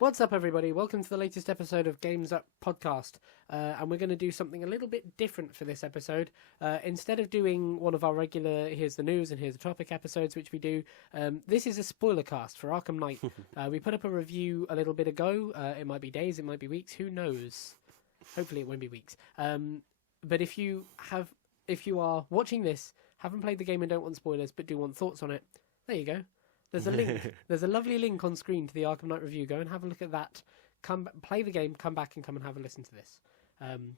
What's up, everybody? Welcome to the latest episode of Games Up Podcast. And we're going to do something a little bit different for this episode. Instead of doing one of our regular Here's the News and Here's the Topic episodes, which we do, this is a spoiler cast for Arkham Knight. We put up a review a little bit ago. It might be days, it might be weeks, who knows? Hopefully it won't be weeks. But if you are watching this, haven't played the game and don't want spoilers, but do want thoughts on it, there you go. There's a link. There's a lovely link on screen to the Arkham Knight review. Go and have a look at that. Play the game, come back and come and have a listen to this.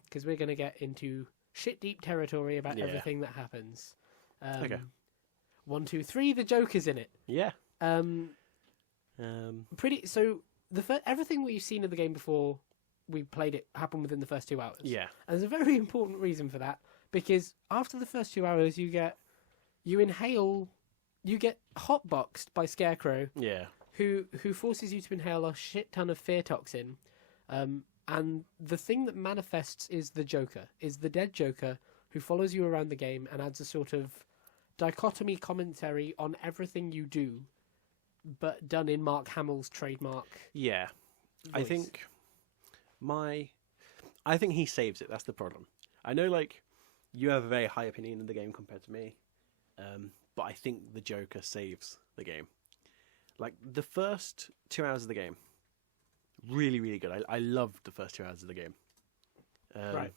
Because we're going to get into shit deep territory about everything that happens. Okay. 1, 2, 3. The Joker's in it. Yeah. Pretty. So everything we've seen of the game before we played it happened within the first 2 hours. Yeah. And there's a very important reason for that, because after the first 2 hours, you get hotboxed by Scarecrow. Yeah. Who forces you to inhale a shit ton of fear toxin, and the thing that manifests is the Joker, is the dead Joker who follows you around the game and adds a sort of dichotomy commentary on everything you do, but done in Mark Hamill's trademark. Yeah. Voice. I think he saves it. That's the problem. I know, like, you have a very high opinion of the game compared to me, but I think the Joker saves the game. Like, the first 2 hours of the game, really, really good. I loved the first 2 hours of the game. Right.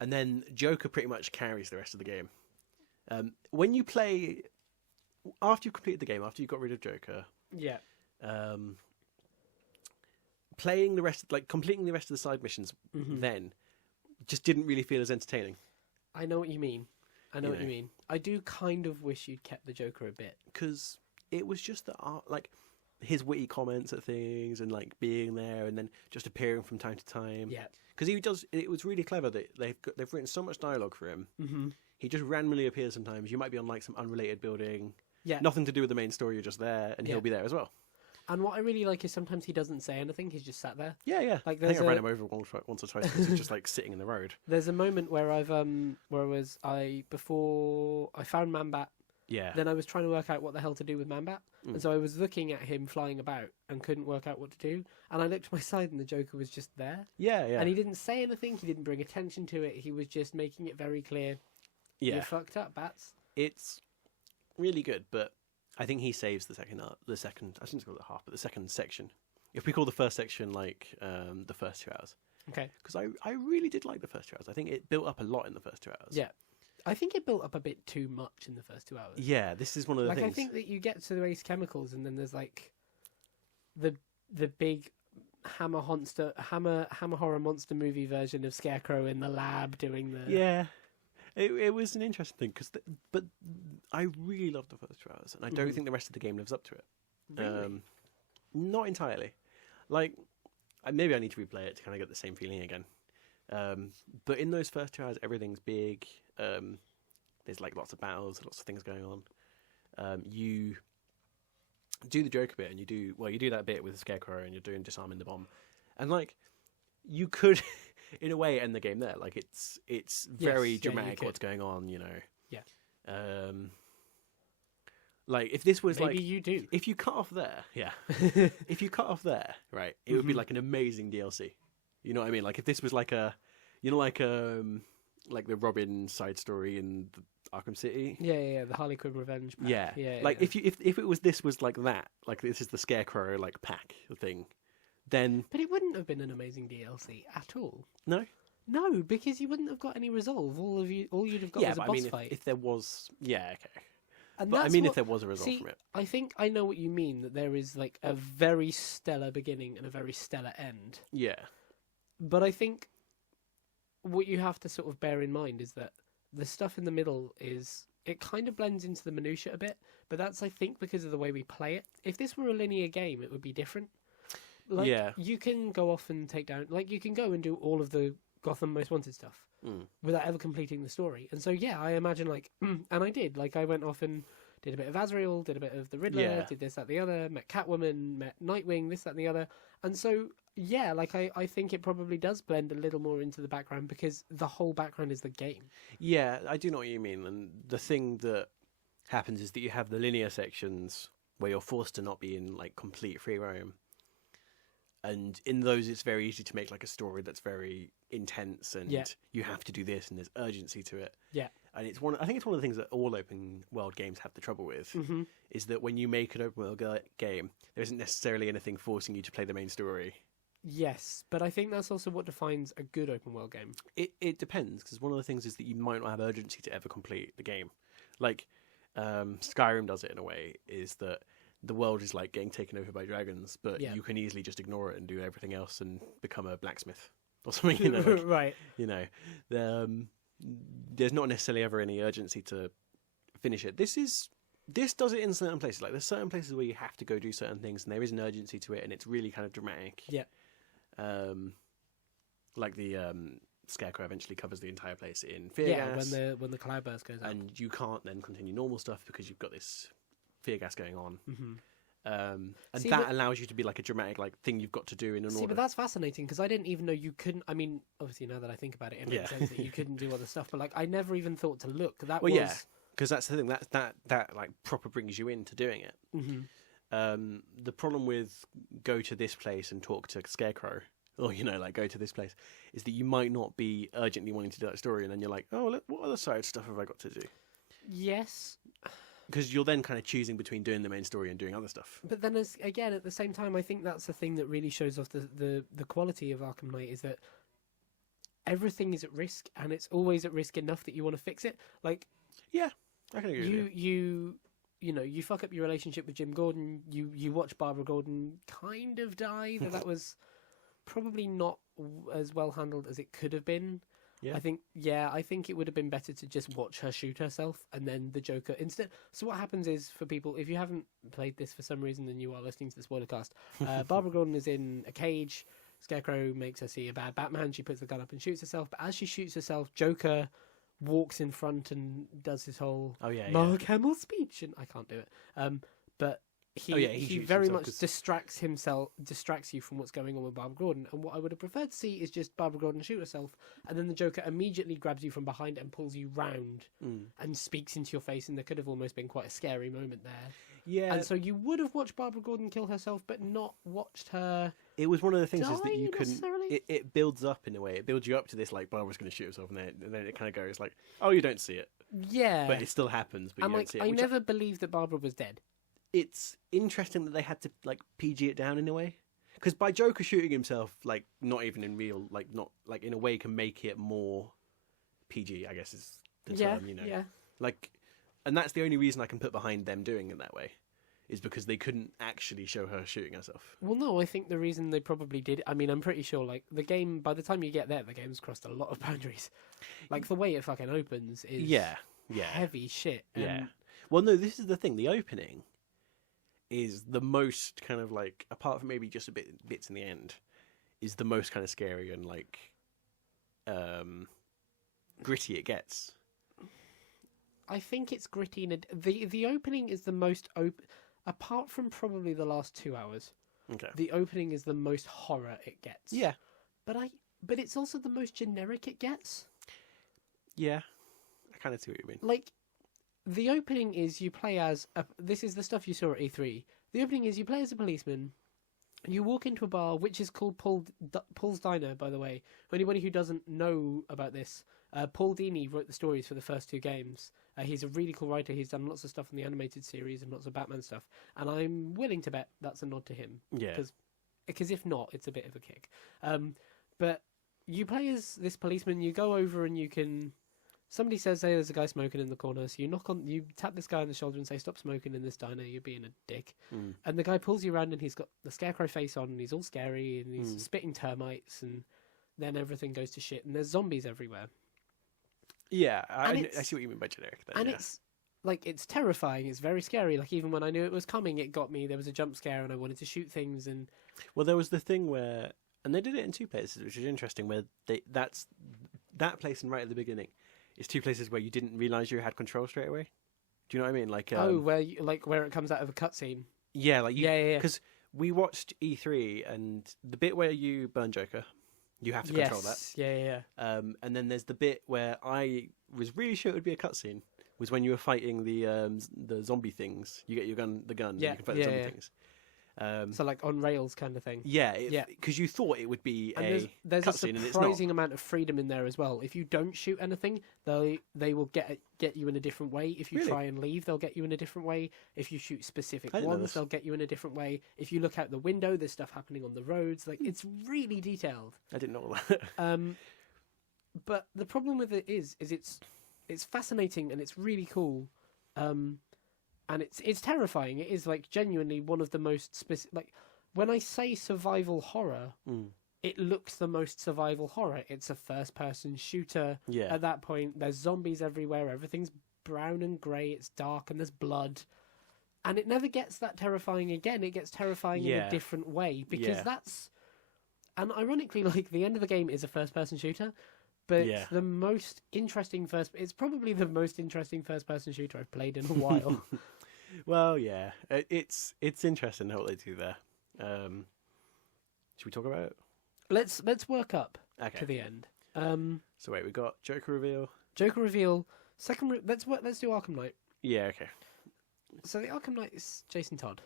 And then Joker pretty much carries the rest of the game. When you play, after you completed the game, after you got rid of Joker, Yeah. completing the rest of the side missions, then just didn't really feel as entertaining. I know what you mean. You What you mean. I do kind of wish you'd kept the Joker a bit. Because it was just the art, like his witty comments at things and like being there and then just appearing from time to time. Yeah. Because it was really clever that they've written so much dialogue for him. Mm-hmm. He just randomly appears sometimes. You might be on like some unrelated building. Yeah. Nothing to do with the main story, you're just there and he'll be there as well. And what I really like is sometimes he doesn't say anything, he's just sat there. Yeah, yeah. Like, I think I ran him over once or twice because he's just like sitting in the road. There's a moment where before I found Man-Bat. Yeah. Then I was trying to work out what the hell to do with Man-Bat. And so I was looking at him flying about and couldn't work out what to do. And I looked to my side and the Joker was just there. Yeah, yeah. And he didn't say anything, he didn't bring attention to it, he was just making it very clear. Yeah. You're fucked up, Bats. It's really good, but I think he saves the second, I shouldn't call it half, but the second section. If we call the first section like the first 2 hours. Okay. Because I really did like the first 2 hours. I think it built up a lot in the first 2 hours. Yeah. I think it built up a bit too much in the first 2 hours. Yeah, this is one of the things. I think that you get to the race chemicals and then there's like the big hammer horror monster movie version of Scarecrow in the lab doing the... Yeah. It was an interesting thing, but I really loved the first 2 hours, and I don't think the rest of the game lives up to it. Really? Not entirely. Like, maybe I need to replay it to kind of get the same feeling again. But in those first 2 hours, everything's big. There's like lots of battles, lots of things going on. You do the Joker bit, and you do that bit with the Scarecrow, and you're doing disarming the bomb, and like you could. In a way, end the game there. Like it's very dramatic what's going on, you know. Yeah. Like if this was Maybe you do. If you cut off there, yeah. If you cut off there, right, it would be like an amazing DLC. You know what I mean? Like if this was like like the Robin side story in the Arkham City. Yeah, the Harley Quinn Revenge pack. Yeah. Like if it was this was like that, like this is the Scarecrow like pack thing. Then... But it wouldn't have been an amazing DLC at all. No? No, because you wouldn't have got any resolve. All you'd have got was a boss fight. If there was... Yeah, okay. And but I mean, if there was a resolve from it. I think I know what you mean, that there is like a very stellar beginning and a very stellar end. Yeah. But I think what you have to sort of bear in mind is that the stuff in the middle is... It kind of blends into the minutiae a bit, but that's, I think, because of the way we play it. If this were a linear game, it would be different. Like, you can go off and take down... Like, you can go and do all of the Gotham Most Wanted stuff without ever completing the story. And so, yeah, I imagine, like... and I did. Like, I went off and did a bit of Azrael, did a bit of the Riddler, did this, that, the other, met Catwoman, met Nightwing, this, that, and the other. And so, yeah, like, I think it probably does blend a little more into the background because the whole background is the game. Yeah, I do know what you mean. And the thing that happens is that you have the linear sections where you're forced to not be in, like, complete free roam. And in those, it's very easy to make like a story that's very intense, and you have to do this, and there's urgency to it. Yeah. And I think it's one of the things that all open world games have the trouble with, is that when you make an open world game, there isn't necessarily anything forcing you to play the main story. Yes, but I think that's also what defines a good open world game. It depends, because one of the things is that you might not have urgency to ever complete the game. Like, Skyrim does it in a way, is that the world is like getting taken over by dragons, but you can easily just ignore it and do everything else and become a blacksmith or something, you know? Like, right. You know, there's not necessarily ever any urgency to finish it. This does it in certain places. Like, there's certain places where you have to go do certain things, and there is an urgency to it, and it's really kind of dramatic. Yeah. Like the Scarecrow eventually covers the entire place in fear gas. Yeah, when the cloudburst goes up. And you can't then continue normal stuff because you've got this fear gas going on. And that allows you to be like a dramatic like thing you've got to do in an order. But that's fascinating, because I didn't even know you couldn't. I mean, obviously now that I think about it, it makes sense that you couldn't do other stuff. But like, I never even thought to look. Because that's the thing that like proper brings you into doing it. The problem with go to this place and talk to Scarecrow, or like go to this place, is that you might not be urgently wanting to do that story, and then you're like, oh, look, what other side stuff have I got to do? Yes. Because you're then kind of choosing between doing the main story and doing other stuff. But then, again, at the same time, I think that's the thing that really shows off the quality of Arkham Knight, is that everything is at risk, and it's always at risk enough that you want to fix it. Like, yeah, I can agree with you. You fuck up your relationship with Jim Gordon. You watch Barbara Gordon kind of die. That was probably not as well handled as it could have been. Yeah. I think it would have been better to just watch her shoot herself, and then the Joker instead. So what happens is, for people, if you haven't played this for some reason and you are listening to the spoilercast, Barbara Gordon is in a cage. Scarecrow makes her see a bad Batman. She puts the gun up and shoots herself. But as she shoots herself, Joker walks in front and does his whole Mark Hamill speech, and I can't do it. But he very much distracts you from what's going on with Barbara Gordon. And what I would have preferred to see is just Barbara Gordon shoot herself, and then the Joker immediately grabs you from behind and pulls you round and speaks into your face, and there could have almost been quite a scary moment there. Yeah. And so you would have watched Barbara Gordon kill herself, but not watched her. It was one of the things is that you couldn't. It builds up in a way. It builds you up to this, like, Barbara's going to shoot herself, and then it kind of goes like, oh, you don't see it. Yeah. But it still happens, but you don't see it. I never believed that Barbara was dead. It's interesting that they had to like PG it down in a way, because by Joker shooting himself, like, not even in real, like, not like in a way, can make it more PG, I guess is the term, Yeah. Like, and that's the only reason I can put behind them doing it that way, is because they couldn't actually show her shooting herself. Well, no, I think the reason they probably did, I mean, I'm pretty sure, like, the game, by the time you get there, the game's crossed a lot of boundaries. Like, the way it fucking opens is heavy shit. Yeah. Well, no, this is the thing. The opening is the most kind of like, apart from maybe just bits in the end, is the most kind of scary and like gritty it gets. I think it's gritty. The opening is the most apart from probably the last 2 hours. Okay. The opening is the most horror it gets. Yeah. But it's also the most generic it gets. Yeah. I kind of see what you mean. Like, the opening is you play as this is the stuff you saw at E3. The opening is you play as a policeman. You walk into a bar, which is called Paul's Diner, by the way. For anybody who doesn't know about this, Paul Dini wrote the stories for the first 2 games. He's a really cool writer. He's done lots of stuff in the animated series and lots of Batman stuff. And I'm willing to bet that's a nod to him. Yeah. Because if not, it's a bit of a kick. But you play as this policeman. You go over and you can. Somebody says, hey, there's a guy smoking in the corner. So you tap this guy on the shoulder and say, stop smoking in this diner. You're being a dick. And the guy pulls you around and he's got the Scarecrow face on and he's all scary and he's spitting termites, and then everything goes to shit and there's zombies everywhere. Yeah, I see what you mean by generic. Then, and it's like, it's terrifying. It's very scary. Like, even when I knew it was coming, it got me. There was a jump scare and I wanted to shoot things. And well, there was the thing where, and they did it in 2 places, which is interesting, where that's that place and right at the beginning. It's 2 places where you didn't realise you had control straight away. Do you know what I mean? Like, where it comes out of a cutscene. Yeah, like because we watched E3 and the bit where you burn Joker, you have to control that. Yeah. And then there's the bit where I was really sure it would be a cutscene. Was when you were fighting the zombie things. You get the gun, and you can fight the zombie things. So like on rails kind of thing. Yeah, Yeah. because you thought it would be And there's a cutscene, and it's not. surprising amount of freedom in there as well. If you don't shoot anything, they will get you in a different way. If you Really? try and leave, they'll get you in a different way. If you shoot specific I didn't know ones, this. they'll get you in a different way. If you look out the window, there's stuff happening on the roads. Like it's really detailed. I didn't know all that. But the problem with it is it's fascinating and it's really cool, and it's terrifying. It is like genuinely one of the most like when I say survival horror, it looks the most survival horror. It's a first-person shooter. Yeah. At that point, there's zombies everywhere. Everything's brown and grey. It's dark and there's blood. And it never gets that terrifying again. It gets terrifying in a different way because that's... And ironically, like, the end of the game is a first-person shooter, but the most interesting it's probably the most interesting first-person shooter I've played in a while. Well, yeah. It's interesting what they do there. Should we talk about it? Let's work up Okay. to the end. So wait, we got Joker reveal. Joker reveal. Let's do Arkham Knight. Yeah, okay. So the Arkham Knight is Jason Todd,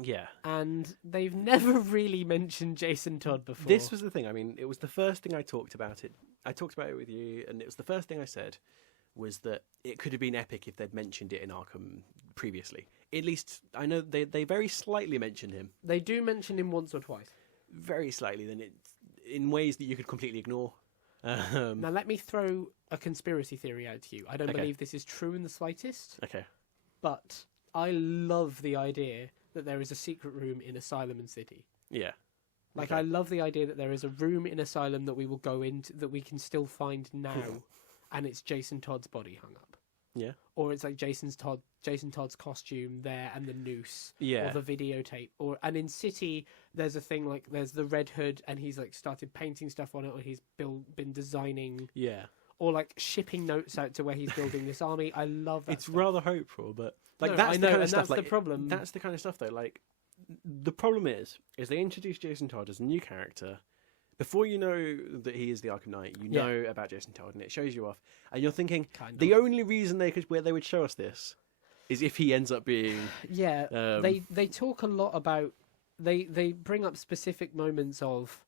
Yeah. and they've never really mentioned Jason Todd before. This was the thing. I mean, it was the first thing I talked about it. I talked about it with you, and it was the first thing I said was that it could have been epic if they'd mentioned it in Arkham previously. At least I know they very slightly mentioned him. They do mention him once or twice. Very slightly, then in ways that you could completely ignore. Now let me throw a conspiracy theory out to you. I don't Okay. believe this is true in the slightest, Okay. but I love the idea that there is a secret room in Asylum and City. Yeah. Like, Okay. I love the idea that there is a room in Asylum that we will go into that we can still find now, and it's Jason Todd's body hung up. Yeah. Or it's like Jason Todd's costume there and the noose. Yeah. Or the videotape. And in City, there's a thing like there's the Red Hood, and he's like started painting stuff on it, or he's been designing, Yeah. or like shipping notes out to where he's building this army. I love that. It's stuff. rather hopeful, but like No, that's I the know, kind of and stuff. that's Like the problem. That's the kind of stuff though. Like the problem is they introduce Jason Todd as a new character. Before you know that he is the Arkham Knight, you know about Jason Todd, and it shows you off, and you're thinking the only reason they would show us this is if he ends up being they talk a lot about they bring up specific moments of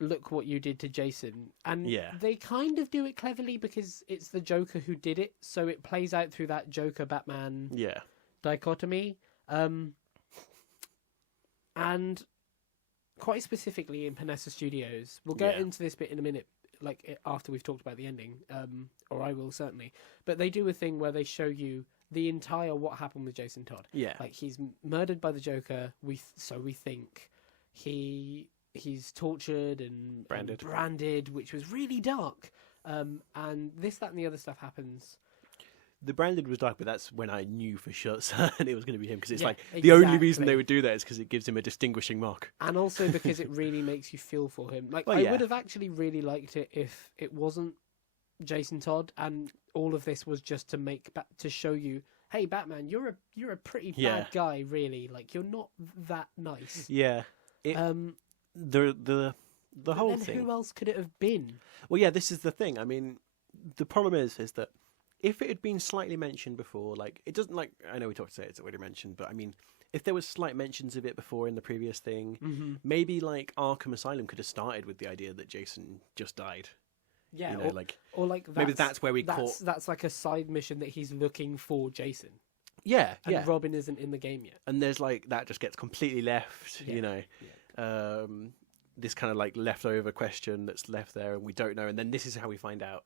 look what you did to Jason, and they kind of do it cleverly because it's the Joker who did it, so it plays out through that Joker Batman dichotomy, and quite specifically in Panessa Studios, we'll get into this bit in a minute, like after we've talked about the ending, or I will certainly, but they do a thing where they show you the entire what happened with Jason Todd. Like he's murdered by the Joker. We think he's tortured and branded, which was really dark. And this, that, and the other stuff happens. The branded was dark, but that's when I knew for sure certain it was going to be him, because it's the only reason they would do that is because it gives him a distinguishing mark, and also because it really makes you feel for him. Like I would have actually really liked it if it wasn't Jason Todd, and all of this was just to show you, hey, Batman, you're a pretty bad guy, really. Like you're not that nice. Yeah. The whole thing. Who else could it have been? Well, yeah, this is the thing. I mean, the problem is that if it had been slightly mentioned before, like it doesn't, like I know we talked about it, it's already mentioned, but I mean, if there was slight mentions of it before in the previous thing, maybe like Arkham Asylum could have started with the idea that Jason just died. Yeah, you know, or maybe that's where that's like a side mission that he's looking for Jason. Yeah, and Robin isn't in the game yet. And there's like that just gets completely left, you know. Yeah. This kind of like leftover question that's left there and we don't know, and then this is how we find out.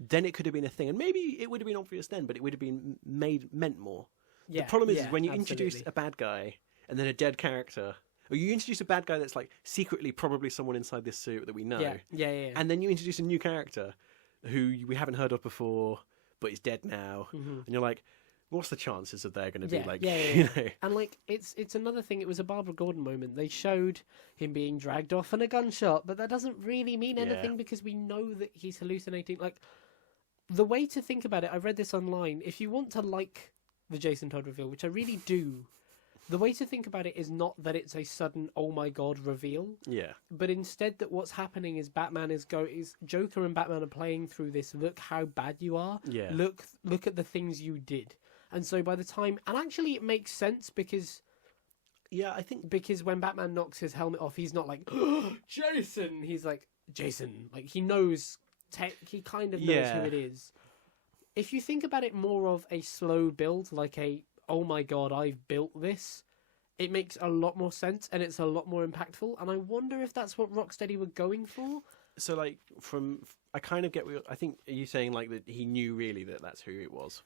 Then it could have been a thing, and maybe it would have been obvious then, but it would have been meant more. The problem is when you introduce a bad guy and then a dead character, or you introduce a bad guy that's like secretly probably someone inside this suit that we know, and then you introduce a new character who we haven't heard of before, but is dead now, and you're like, what's the chances that they're going to be like, you know? And like, it's another thing. It was a Barbara Gordon moment. They showed him being dragged off in a gunshot, but that doesn't really mean anything because we know that he's hallucinating. Like, the way to think about it, I read this online. If you want to like the Jason Todd reveal, which I really do, the way to think about it is not that it's a sudden, oh my god, reveal. Yeah. But instead that what's happening is Joker and Batman are playing through this, look how bad you are. Yeah. Look at the things you did. And so by the time, and actually it makes sense because I think when Batman knocks his helmet off, he's not like Jason. He's like Jason. Like he knows, he kind of knows who it is. If you think about it more of a slow build, like oh my god, I've built this, it makes a lot more sense and it's a lot more impactful. And I wonder if that's what Rocksteady were going for. So, like, I kind of get I think, are you saying, like, that he knew really that that's who it was?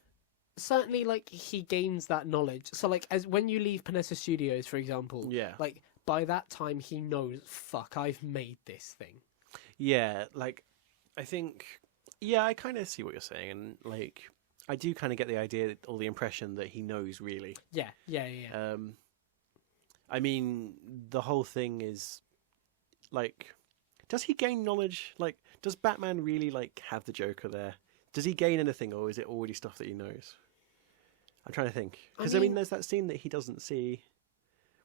Certainly, like, he gains that knowledge. So, like, as when you leave Panessa Studios, for example, like, by that time he knows, fuck, I've made this thing. Yeah, like, I think, I kind of see what you're saying, and, like, I do kind of get the idea, or the impression that he knows, really. Yeah. I mean, the whole thing is, like, does he gain knowledge? Like, does Batman really, like, have the Joker there? Does he gain anything, or is it already stuff that he knows? I'm trying to think. Because, I mean, there's that scene that he doesn't see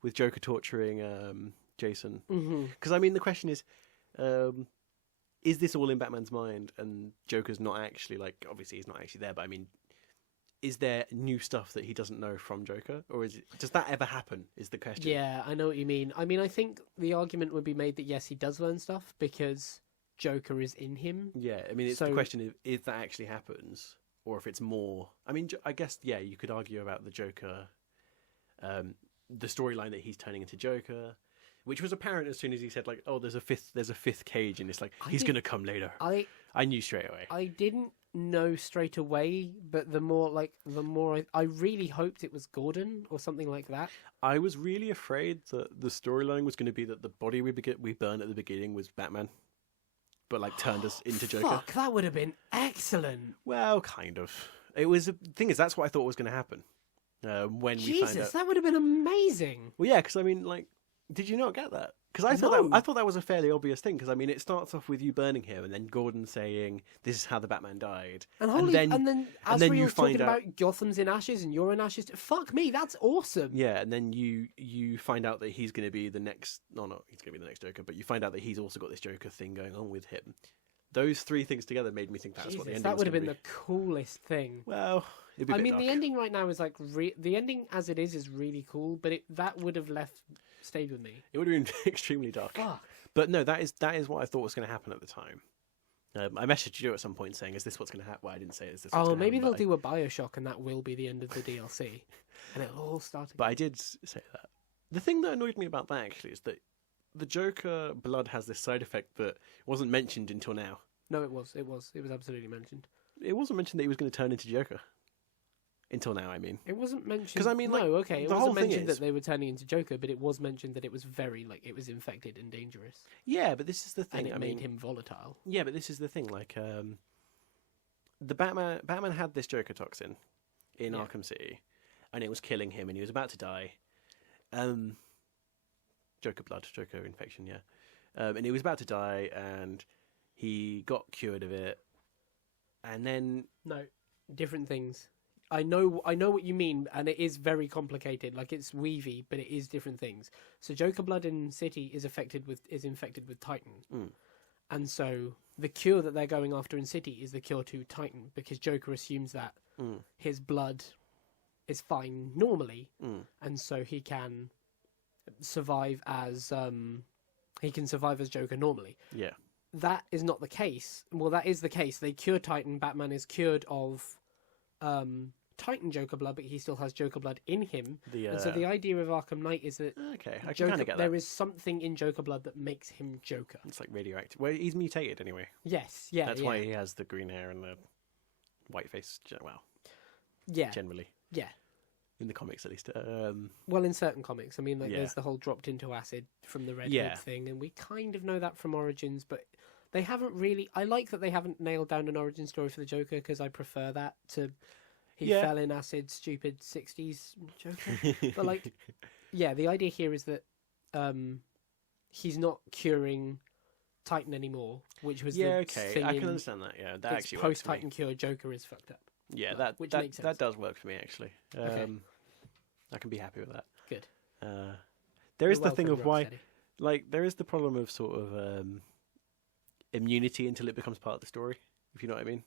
with Joker torturing Jason. Because, I mean, the question is this all in Batman's mind, and Joker's not actually, like, obviously he's not actually there, but, I mean, is there new stuff that he doesn't know from Joker? Or does that ever happen, is the question? Yeah, I know what you mean. I mean, I think the argument would be made that, yes, he does learn stuff because Joker is in him. Yeah, I mean, it's the question if that actually happens, or if it's more... I mean, I guess, you could argue about the Joker, the storyline that he's turning into Joker, which was apparent as soon as he said, like, oh, there's a fifth cage, and it's like, he's going to come later. I knew straight away. I didn't know straight away, but the more I really hoped it was Gordon or something like that. I was really afraid that the storyline was going to be that the body we burn at the beginning was Batman, but like turned us into Joker. Fuck, that would have been excellent. Well, kind of. It was the thing is that's what I thought was going to happen when we found out. That would have been amazing. Well, yeah, because I mean, like, did you not get that? Because I thought that was a fairly obvious thing. Because I mean, it starts off with you burning him, and then Gordon saying, "This is how the Batman died," and then you find out about Gotham's in ashes and you're in ashes. Fuck me, that's awesome. Yeah, and then you find out that he's going to be the next. No, he's going to be the next Joker. But you find out that he's also got this Joker thing going on with him. Those three things together made me think that's what the ending. That would have been the coolest thing. Well, it'd be a bit dark. The ending right now is like the ending as it is really cool, but that would have stayed with me. It would have been extremely dark. Fuck. But no, that is what I thought was going to happen at the time. I messaged you at some point saying, "Is this what's going to happen?" Well, I didn't say, "Is this?" Oh, maybe they'll do a BioShock, and that will be the end of the DLC, and it'll all start again. But I did say that. The thing that annoyed me about that actually is that the Joker blood has this side effect that wasn't mentioned until now. No, it was absolutely mentioned. It wasn't mentioned that he was going to turn into Joker. Until now, I mean. It wasn't mentioned... Because, I mean, like... No, okay, it wasn't mentioned that they were turning into Joker, but it was mentioned that it was very, like, it was infected and dangerous. Yeah, but this is the thing. And it made him volatile. Yeah, but this is the thing, like, the Batman had this Joker toxin in Arkham City, and it was killing him, and he was about to die. Joker blood, Joker infection, yeah. And he was about to die, and he got cured of it, and then... No, different things. I know what you mean, and it is very complicated. Like, it's weavy, but it is different things. So Joker blood in City is infected with Titan. And so the cure that they're going after in City is the cure to Titan, because Joker assumes that his blood is fine normally, and so he can survive as Joker normally. Yeah. That is not the case. Well, that is the case. They cure Titan. Batman is cured of Titan Joker blood, but he still has Joker blood in him. And so the idea of Arkham Knight is that I can kind of get that. There is something in Joker blood that makes him Joker. It's like radioactive. Well, he's mutated anyway. Yes, yeah. That's why he has the green hair and the white face. Well, yeah, generally, yeah. In the comics, at least. Well, in certain comics, I mean, like there's the whole dropped into acid from the Red Hood thing, and we kind of know that from Origins, but they haven't really. I like that they haven't nailed down an origin story for the Joker because I prefer that to. He fell in acid, stupid 60s Joker. But, like, yeah, the idea here is that he's not curing Titan anymore, which was the thing. I can understand that, yeah. That actually post-Titan cure, Joker is fucked up. Yeah, which makes sense. That does work for me, actually. Okay. I can be happy with that. Good. There is the thing of why... Like, there is the problem of sort of immunity until it becomes part of the story, if you know what I mean.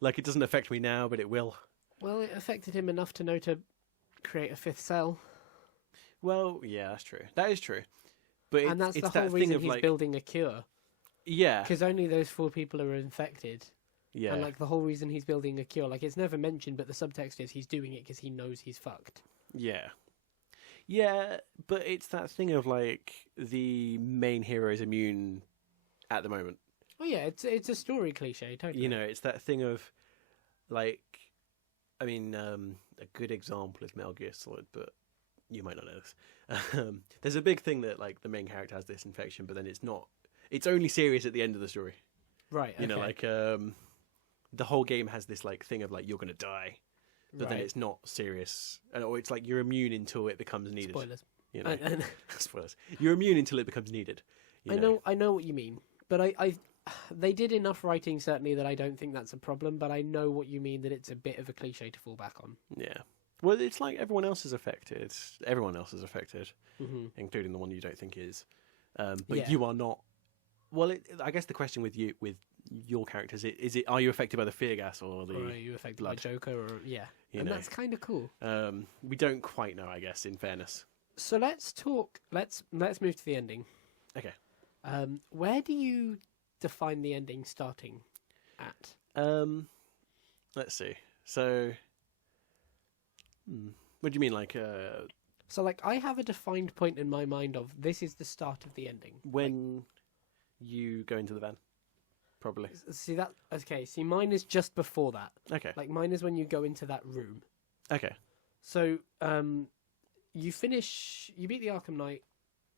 Like, it doesn't affect me now, but it will. Well, it affected him enough to know to create a fifth cell, Well, yeah, that's true. That is true. But and that's it's the whole that thing reason of he's like, building a cure, yeah, because only those 4 people are infected. yeah, And like the whole reason he's building a cure, like it's never mentioned, but the subtext is he's doing it because he knows he's fucked. yeah, yeah. But it's that thing of like the main hero is immune at the moment. Oh yeah, it's a story cliche, totally. You know, it's that thing of like, I mean, a good example is Metal Gear Solid, but you might not know this. There's a big thing that like the main character has this infection, but then it's not. It's only serious at the end of the story. Right. Okay. You know, like the whole game has this like thing of like you're gonna die, but then Right. it's not serious, or it's like you're immune until it becomes needed. Spoilers. You know, I, spoilers. You're immune until it becomes needed. I know what you mean, but they did enough writing certainly that I don't think that's a problem. But I know what you mean, that it's a bit of a cliche to fall back on. Yeah. Well, it's like everyone else is affected. Everyone else is affected, Mm-hmm. including the one you don't think is. But Yeah. you are not. Well, I guess the question with your characters is it are you affected by the fear gas or the? Or are you affected blood. by Joker? Or yeah, You and know. that's kind of cool. We don't quite know, I guess. In fairness. So let's talk. Let's move to the ending. Okay. Where do you define the ending starting at? Let's see. So, what do you mean, like So like I have a defined point in my mind of this is the start of the ending. when you go into the van? Probably. See that? Okay. See, mine is just before that. Okay. Like mine is when you go into that room. Okay. So you beat the Arkham Knight,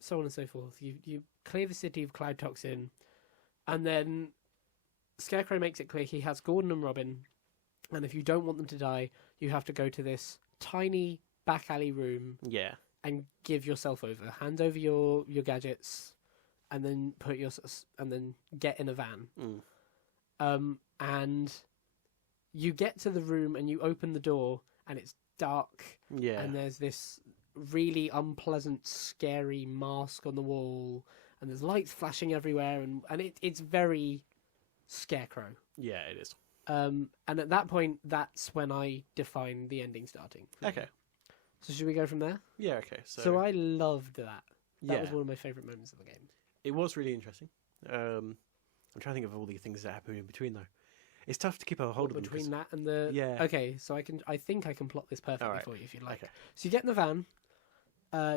so on and so forth. You clear the city of Cloud Toxin, and then Scarecrow makes it clear he has Gordon and Robin, and if you don't want them to die, you have to go to this tiny back alley room Yeah. and give yourself over. Hand over your gadgets, and then and then get in a van. And you get to the room and you open the door and it's dark Yeah. and there's this really unpleasant, scary mask on the wall and there's lights flashing everywhere and it's very Scarecrow. Yeah, it is. And at that point, that's when I define the ending starting. Okay. So should we go from there? Yeah. Okay. So I loved that. That was Yeah. one of my favourite moments of the game. It was really interesting. I'm trying to think of all the things that happen in between, though. It's tough to keep a hold of them. Between that and the Yeah. Okay, so I think I can plot this perfectly Alright. for you if you'd like. Okay. So you get in the van,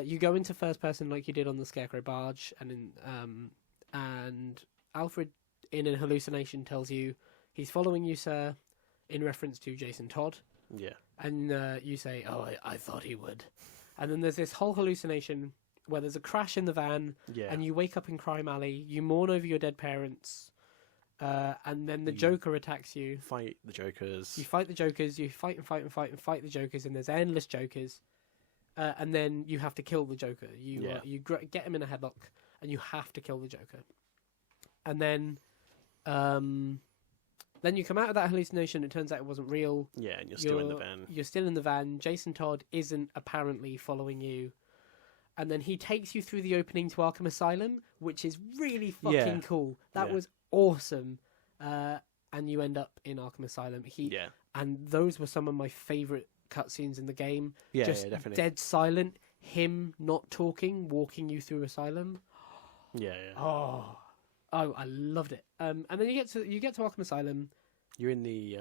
you go into first person like you did on the Scarecrow barge, and Alfred in a hallucination tells you he's following you, sir, in reference to Jason Todd, Yeah. and you say, "Oh, I thought he would," and then there's this whole hallucination where there's a crash in the van, Yeah. and you wake up in Crime Alley, you mourn over your dead parents, and then the Joker attacks you. Fight the Jokers. You fight the Jokers, you fight and fight and fight and fight the Jokers, and there's endless Jokers. And then you have to kill the Joker. You get him in a headlock, and you have to kill the Joker. And then you come out of that hallucination, it turns out it wasn't real. Yeah, and you're still in the van. You're still in the van. Jason Todd isn't apparently following you. And then he takes you through the opening to Arkham Asylum, which is really fucking cool. That was awesome. And you end up in Arkham Asylum. And those were some of my favourite cutscenes in the game. Yeah, Just definitely. dead silent. Him not talking, walking you through Asylum. Yeah. Oh, I loved it. And then you get to Arkham Asylum. You're in the.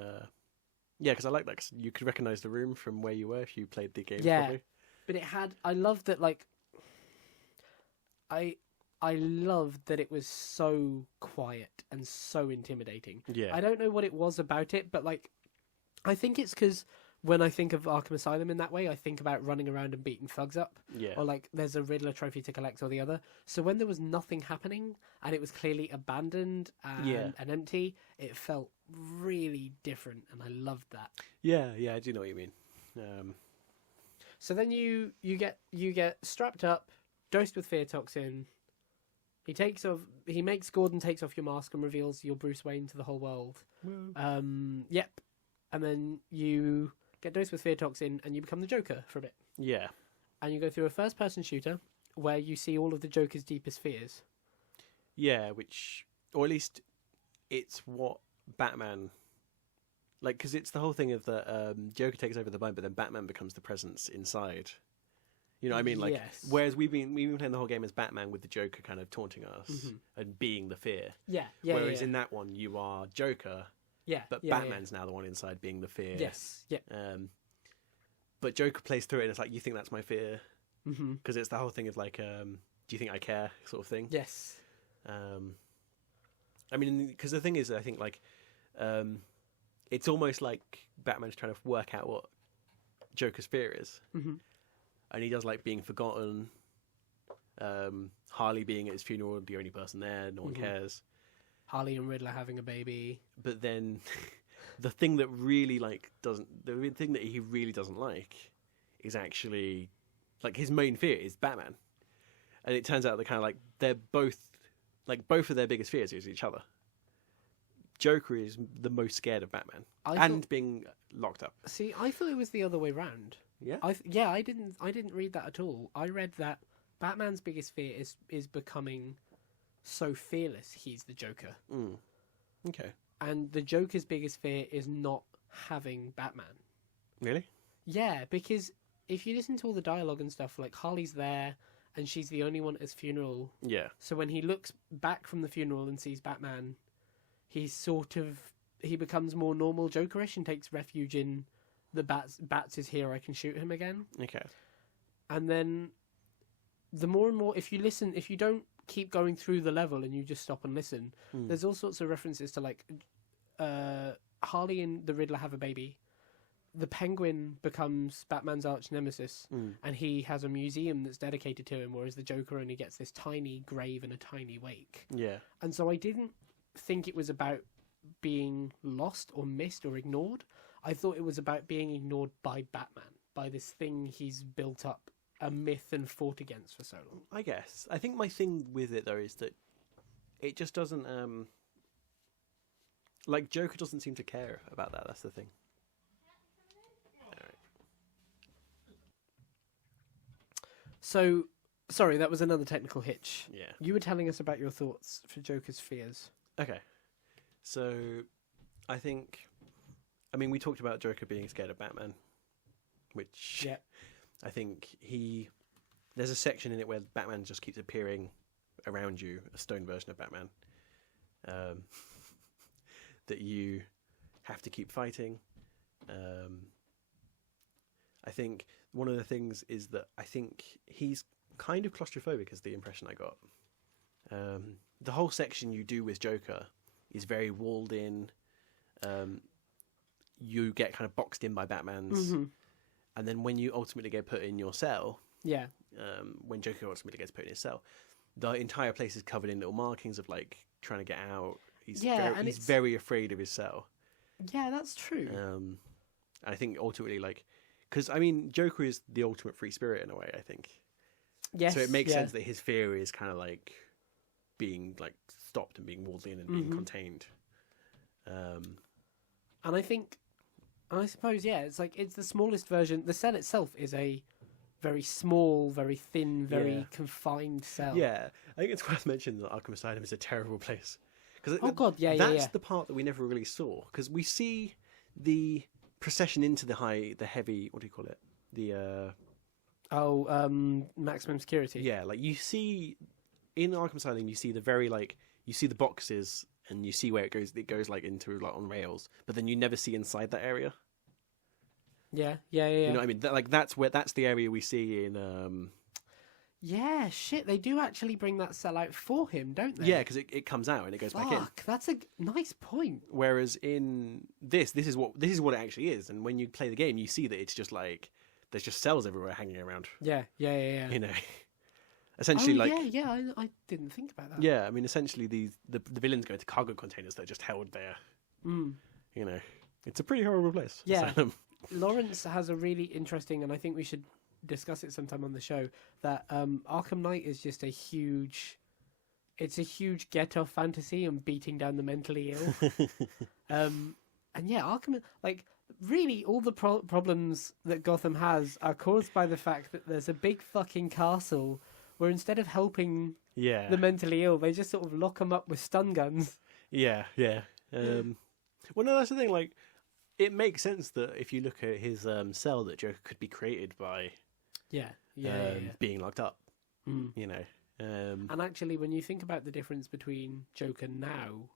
Because I like that. 'Cause you could recognise the room from where you were if you played the game. Yeah. Probably. But it had. I loved that. Like, I loved that it was so quiet and so intimidating. Yeah. I don't know what it was about it, but like, I think it's because when I think of Arkham Asylum in that way, I think about running around and beating thugs up. Yeah. Or like, there's a Riddler trophy to collect or the other. So when there was nothing happening and it was clearly abandoned and empty, it felt really different, and I loved that. Yeah. I do know what you mean. So then you get strapped up, dosed with fear toxin. He makes Gordon takes off your mask and reveals you're Bruce Wayne to the whole world. Yep. And then you get dosed with fear toxin and you become the Joker for a bit. Yeah. And you go through a first person shooter where you see all of the Joker's deepest fears. Yeah, or at least it's what Batman Like, because it's the whole thing of the Joker takes over the mind, but then Batman becomes the presence inside. You know what I mean? Like, Yes. whereas we've been playing the whole game as Batman with the Joker kind of taunting us Mhm. and being the fear. Yeah. Whereas in that one, you are Joker, yeah, but yeah, Batman's now the one inside being the fear. Yes. Yeah. But Joker plays through it, and it's like, you think that's my fear? Mm-hmm. Because it's the whole thing of like, do you think I care, sort of thing. Yes. I mean, because the thing is, I think like, it's almost like Batman's trying to work out what Joker's fear is, Mm-hmm. and he does like being forgotten. Harley being at his funeral, the only person there, no one Mhm. cares. Harley and Riddler having a baby. But then, the thing that really the thing that he really doesn't like, is actually, like, his main fear is Batman, and it turns out that kind of like they're both of their biggest fears is each other. Joker is the most scared of Batman and being locked up. See, I thought it was the other way round. Yeah. I didn't read that at all. I read that Batman's biggest fear is becoming so fearless he's the Joker. Mm. Okay. And the Joker's biggest fear is not having Batman. Really? Yeah, because if you listen to all the dialogue and stuff, like, Harley's there and she's the only one at his funeral. Yeah. So when he looks back from the funeral and sees Batman, he becomes more normal Jokerish and takes refuge in the Bats is here, I can shoot him again. Okay. And then the more and more, if you don't keep going through the level and you just stop and listen, there's all sorts of references to, like, Harley and the Riddler have a baby. The Penguin becomes Batman's arch nemesis, and he has a museum that's dedicated to him, whereas the Joker only gets this tiny grave and a tiny wake. Yeah. And so I didn't think it was about being lost or missed or ignored. I thought it was about being ignored by Batman, by this thing he's built up a myth and fought against for so long. I guess. I think my thing with it, though, is that it just doesn't... like, Joker doesn't seem to care about that. That's the thing. So, sorry, that was another technical hitch. Yeah. You were telling us about your thoughts for Joker's fears. Okay. So, I think... I mean, we talked about Joker being scared of Batman, which... Yeah. I think there's a section in it where Batman just keeps appearing around you, a stone version of Batman, that you have to keep fighting. I think one of the things is that I think he's kind of claustrophobic, is the impression I got. The whole section you do with Joker is very walled in. You get kind of boxed in by Batman's... Mm-hmm. And then when you ultimately get put in your cell, Yeah. When Joker ultimately gets put in his cell, the entire place is covered in little markings of, like, trying to get out. He's very afraid of his cell. Yeah, that's true. And I think ultimately, like, because I mean, Joker is the ultimate free spirit in a way, I think. Yes. So it makes sense that his fear is kind of like being, like, stopped and being walled in and being contained. And I suppose, yeah, it's like, it's the smallest version. The cell itself is a very small, very thin, very confined cell. Yeah, I think it's worth mentioning that Arkham Asylum is a terrible place. That's the part that we never really saw, because we see the procession into the heavy, what do you call it? Maximum security. Yeah, like, you see in Arkham Asylum, you see the very, like, you see the boxes and you see where it goes like into, like, on rails, but then you never see inside that area. Yeah. You know what I mean? That's the area we see in... Yeah, shit, they do actually bring that cell out for him, don't they? Yeah, because it comes out and it goes back in. That's a nice point. Whereas in this is what it actually is, and when you play the game, you see that it's just like there's just cells everywhere hanging around. Yeah. You know, essentially, I didn't think about that. Yeah, I mean, essentially the villains go into cargo containers that are just held there. You know, it's a pretty horrible place. Yeah. Lawrence has a really interesting, and I think we should discuss it sometime on the show, that Arkham Knight is just a huge get-off fantasy and beating down the mentally ill. And yeah, Arkham, like, really all the problems that Gotham has are caused by the fact that there's a big fucking castle where instead of helping the mentally ill, they just sort of lock them up with stun guns. Yeah. Well, no, that's the thing, like, it makes sense that if you look at his cell, that Joker could be created by Yeah. being locked up. Mm. You know, And actually, when you think about the difference between Joker now,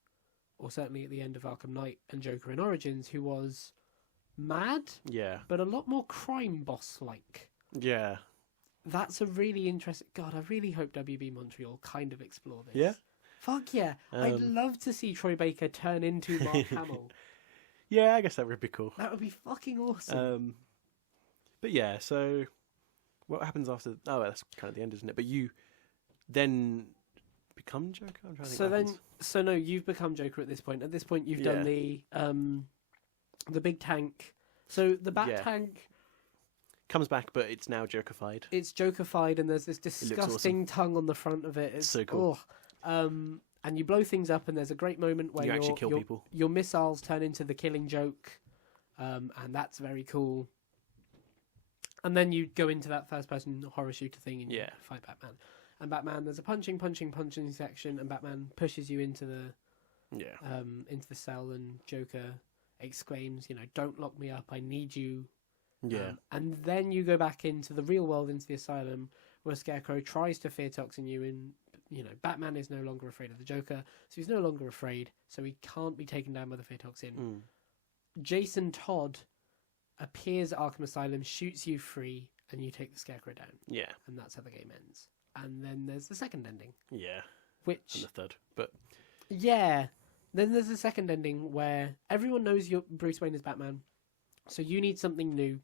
or certainly at the end of Arkham Knight, and Joker in Origins, who was mad, yeah, but a lot more crime boss-like. yeah, That's a really interesting... God, I really hope WB Montreal kind of explore this. yeah. Fuck yeah. I'd love to see Troy Baker turn into Mark Hamill. Yeah, I guess that would be cool. That would be fucking awesome. But yeah, so what happens after? Oh, that's kind of the end, isn't it? But you then become Joker. I'm trying to think. So what then, happens. so no, you've become Joker at this point. At this point, you've done the big tank. So the Bat Yeah. tank, Comes back, but it's now Joker-fied. it's Joker-fied, and there's this looks disgusting tongue on the front of it. It's So cool. And you blow things up, and there's a great moment where You actually kill people. Your missiles turn into the Killing Joke, and that's very cool. And then you go into that first-person horror shooter thing, and you Yeah. fight Batman. And Batman, there's a punching section, and Batman pushes you into the cell, and Joker exclaims, "Don't lock me up! I need you." Yeah, And then you go back into the real world, into the asylum, where Scarecrow tries to fear toxin you, and Batman is no longer afraid of the Joker, so he's no longer afraid, so he can't be taken down by the fear toxin. Jason Todd appears at Arkham Asylum, shoots you free, and you take the Scarecrow down, yeah, and that's how the game ends. And then there's the second ending, yeah, which and the third. But yeah, then there's the second ending where everyone knows Bruce Wayne is Batman, so you need something new.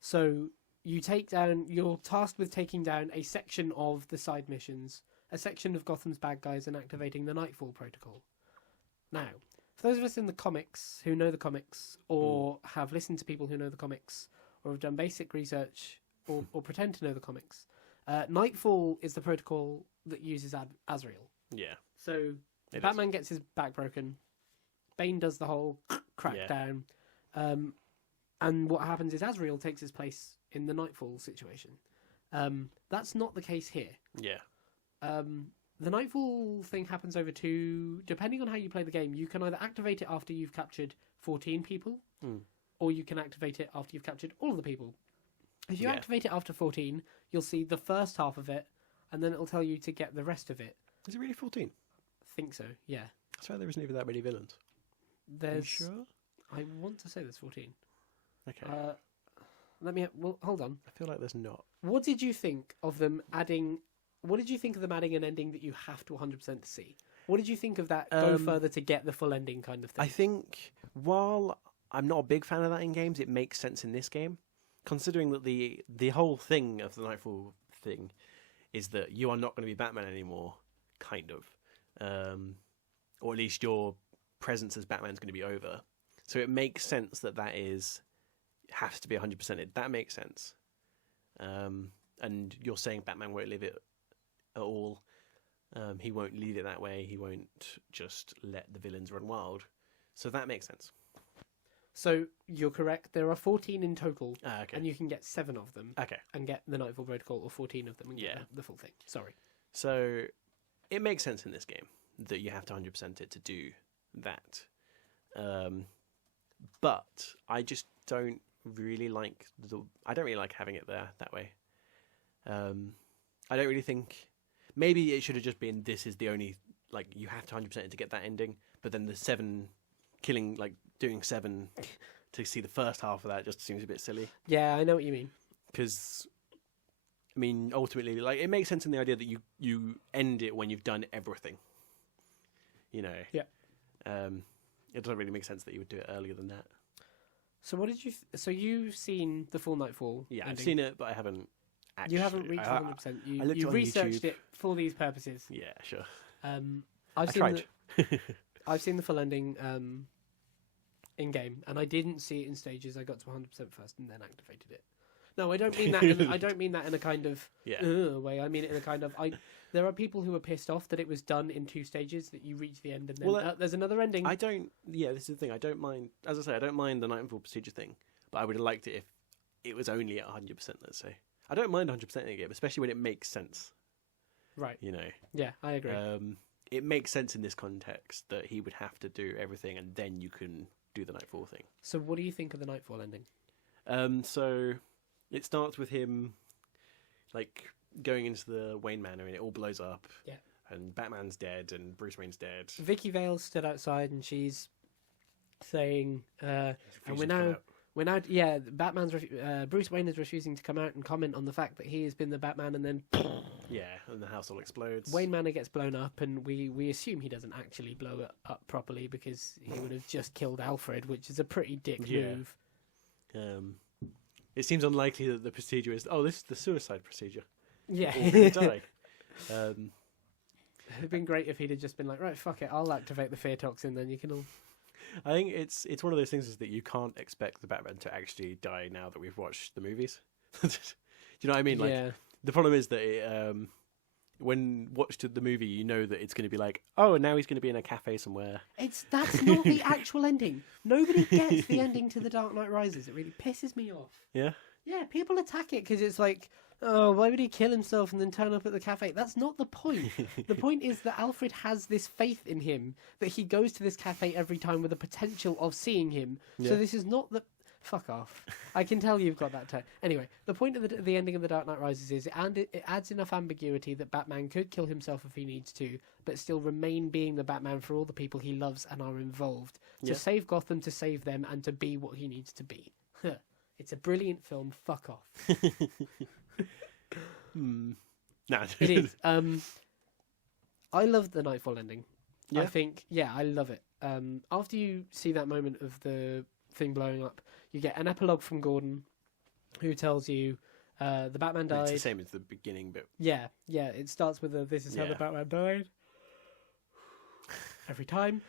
So you're tasked with taking down a section of the side missions, a section of Gotham's bad guys, and activating the Nightfall Protocol. Now, for those of us in the comics who know the comics, or have listened to people who know the comics, or have done basic research, or pretend to know the comics, Nightfall is the protocol that uses Azrael. yeah, So It Batman gets his back broken, Bane does the whole crackdown, and what happens is Azrael takes his place in the Nightfall situation. That's not the case here. yeah, The Nightfall thing happens over depending on how you play the game, you can either activate it after you've captured 14 people, or you can activate it after you've captured all of the people. If you activate it after 14, you'll see the first half of it, and then it'll tell you to get the rest of it. Is it really 14? I think so, yeah. I swear there isn't even that many villains. Are you There's... sure? I want to say there's 14. Okay. Hold on. I feel like there's not. What did you think of them adding... What did you think of them adding an ending that you have to 100% see? What did you think of that go further to get the full ending kind of thing? I think while I'm not a big fan of that in games, it makes sense in this game, considering that the whole thing of the Nightfall thing is that you are not going to be Batman anymore, kind of, or at least your presence as Batman is going to be over. So it makes sense that has to be 100%. That makes sense. And you're saying Batman won't live it at all. He won't lead it that way. He won't just let the villains run wild. So that makes sense. So you're correct. There are 14 in total, Okay. and you can get 7 of them Okay. and get the Nightfall Protocol, or 14 of them and Yeah. get the full thing. Sorry. So it makes sense in this game that you have to 100% it to do that. But I just don't really like having it there that way. I don't really think... Maybe it should have just been, this is the only... Like, you have to 100% it to get that ending, but then the 7... doing 7 to see the first half of that just seems a bit silly. Yeah, I know what you mean. Because, I mean, ultimately, like, it makes sense in the idea that you end it when you've done everything. You know? Yeah. It doesn't really make sense that you would do it earlier than that. So what did you... So you've seen the full Nightfall Yeah, ending. I've seen it, but I haven't actually... You haven't reached 100%. I looked You on researched YouTube. it for these purposes. Yeah, sure. I've I seen tried. I've seen the full ending in game, and I didn't see it in stages. I got to 100% first and then activated it. No, I don't mean that. I don't mean that in a kind of way. I mean it in a kind of. There are people who are pissed off that it was done in 2 stages. That you reach the end and then there's another ending. I don't. Yeah, this is the thing. I don't mind. As I say, I don't mind the Nightfall procedure thing, but I would have liked it if it was only at 100%. Let's say I don't mind 100% in a game, especially when it makes sense. Right. You know. Yeah, I agree. It makes sense in this context that he would have to do everything, and then you can do the Nightfall thing. So what do you think of the Nightfall ending? So it starts with him like going into the Wayne Manor and it all blows up. Yeah. And Batman's dead and Bruce Wayne's dead. Vicky Vale stood outside and she's saying, and Bruce Wayne is refusing to come out and comment on the fact that he has been the Batman, and then yeah, and the house all explodes. Wayne Manor gets blown up, and we assume he doesn't actually blow it up properly because he would have just killed Alfred, which is a pretty dick move. It seems unlikely that the procedure is, this is the suicide procedure. Yeah. All gonna die. It'd been great if he'd have just been like, right, fuck it, I'll activate the fear toxin, then you can all... I think it's one of those things is that you can't expect the Batman to actually die now that we've watched the movies. Do you know what I mean? Like, yeah. The problem is that when watched the movie, you know that it's going to be like, oh, now he's going to be in a cafe somewhere. That's not the actual ending. Nobody gets the ending to The Dark Knight Rises. It really pisses me off. Yeah? Yeah, people attack it because it's like, oh, why would he kill himself and then turn up at the cafe? That's not the point. The point is that Alfred has this faith in him that he goes to this cafe every time with the potential of seeing him. Yeah. So this is not the... Fuck off. I can tell you've got that. Anyway, the point of the ending of The Dark Knight Rises is it adds enough ambiguity that Batman could kill himself if he needs to, but still remain being the Batman for all the people he loves and are involved. To save Gotham, to save them, and to be what he needs to be. It's a brilliant film. Fuck off. No, it is. I love the Nightfall ending. Yeah? I think, I love it. After you see that moment of the thing blowing up, you get an epilogue from Gordon, who tells you the Batman died. It's the same as the beginning bit. Yeah. It starts with "This is how the Batman died." Every time.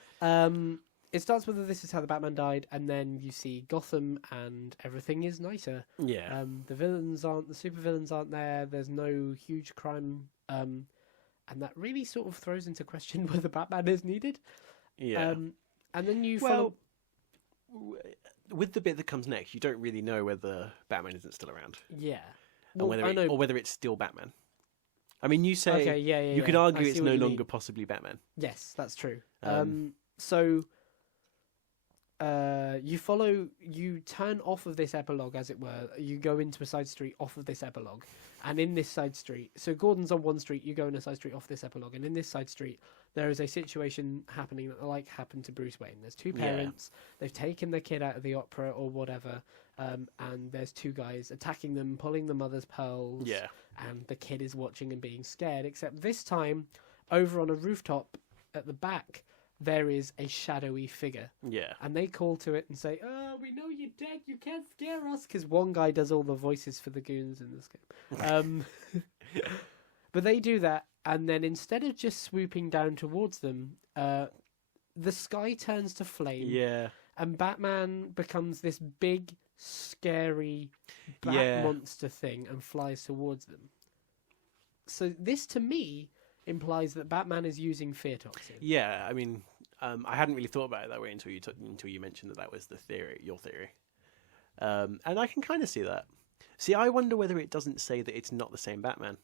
It starts with "This is how the Batman died," and then you see Gotham, and everything is nicer. Yeah. The supervillains aren't there. There's no huge crime, and that really sort of throws into question whether Batman is needed. Yeah. And then you follow. With the bit that comes next, you don't really know whether Batman isn't still around. Yeah. Or whether it's still Batman. I mean, you say... Okay, you could argue it's no longer possibly Batman. Yes, that's true. So... you turn off of this epilogue, as it were. You go into a side street off of this epilogue. And in this side street... So Gordon's on one street, you go in a side street off this epilogue. And in this side street, there is a situation happening that happened to Bruce Wayne. There's two parents. They've taken their kid out of the opera or whatever. And there's two guys attacking them, pulling the mother's pearls. Yeah. And the kid is watching and being scared. Except this time, over on a rooftop at the back... there is a shadowy figure. Yeah. And they call to it and say, oh, we know you're dead, you can't scare us. Because one guy does all the voices for the goons in this game. But they do that, and then instead of just swooping down towards them, the sky turns to flame. Yeah. And Batman becomes this big, scary bat monster thing and flies towards them. So this, to me... implies that Batman is using fear toxin. Yeah, I mean, I hadn't really thought about it that way until you mentioned that was the theory, your theory. And I can kind of see that. See, I wonder whether it doesn't say that it's not the same Batman.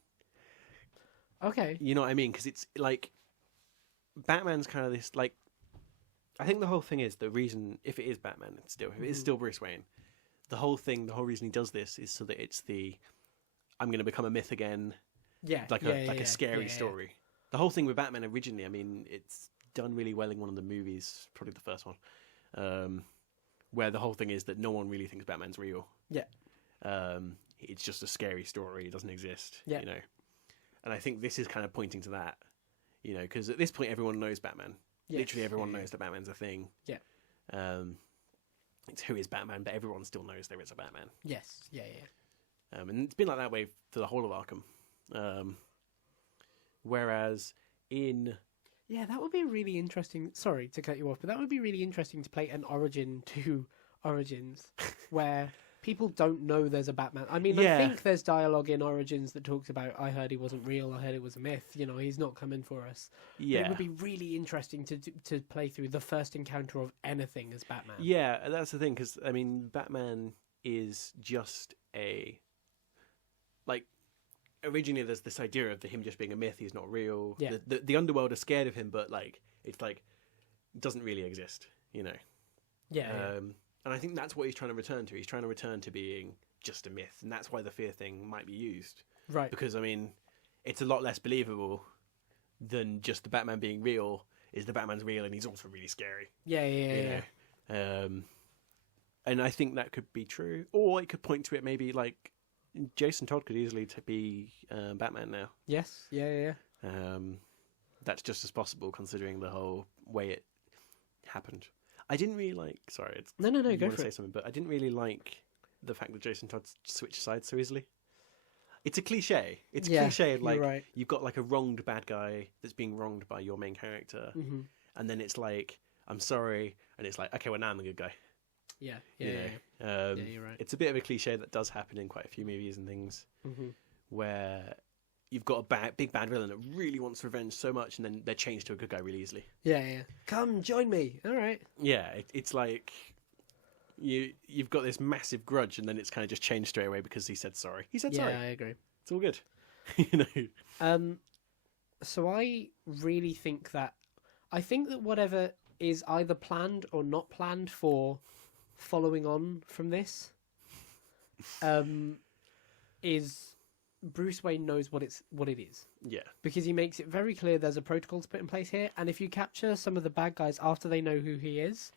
Okay. You know what I mean? Because it's like, Batman's kind of this, like, I think the whole thing is the reason, if it is Batman, if it is still Bruce Wayne, the whole reason he does this is so that it's I'm going to become a myth again. Yeah, like a scary story. The whole thing with Batman originally, I mean, it's done really well in one of the movies, probably the first one, where the whole thing is that no one really thinks Batman's real. Yeah. It's just a scary story. It doesn't exist. Yeah. You know, and I think this is kind of pointing to that. You know, because at this point everyone knows Batman. Yes. Literally everyone knows that Batman's a thing. Yeah. It's who is Batman, but everyone still knows there is a Batman. Yes. Yeah. And it's been like that way for the whole of Arkham. Whereas in... Yeah, that would be really interesting. Sorry to cut you off, but that would be really interesting to play an Origin to Origins where people don't know there's a Batman. I mean, I think there's dialogue in Origins that talks about, I heard he wasn't real, I heard it was a myth, you know, he's not coming for us. Yeah. But it would be really interesting to play through the first encounter of anything as Batman. Yeah, that's the thing, because, I mean, Batman is just a... Like, originally there's this idea of him just being a myth, he's not real. Yeah. The underworld is scared of him, but, like, it's like, it doesn't really exist, you know? Yeah, yeah. And I think that's what he's trying to return to. He's trying to return to being just a myth, and that's why the fear thing might be used. Right. Because, I mean, it's a lot less believable than just the Batman being real. Is the Batman's real, and he's also really scary. Yeah, yeah. And I think that could be true. Or it could point to it maybe like Jason Todd could easily be Batman now. Yes, yeah. That's just as possible considering the whole way it happened. I didn't really like... Sorry. No, you go want for to say it. something, but I didn't really like the fact that Jason Todd switched sides so easily. It's a cliche. It's a cliche of like, right. you've got like a wronged bad guy that's being wronged by your main character. Mm-hmm. And then it's like, I'm sorry. And it's like, okay, well, now I'm the good guy. Yeah. Yeah, you're right. It's a bit of a cliche that does happen in quite a few movies and things, Mm-hmm. where you've got a big bad villain that really wants revenge so much, and then they're changed to a good guy really easily. Yeah. Come join me. All right. Yeah, it's like you've got this massive grudge, and then it's kind of just changed straight away because he said sorry. He said sorry. Yeah, I agree. It's all good. You know. So I really think that whatever is either planned or not planned for following on from this, is Bruce Wayne knows what it is. Yeah. Because he makes it very clear there's a protocol to put in place here, and if you capture some of the bad guys after they know who he is,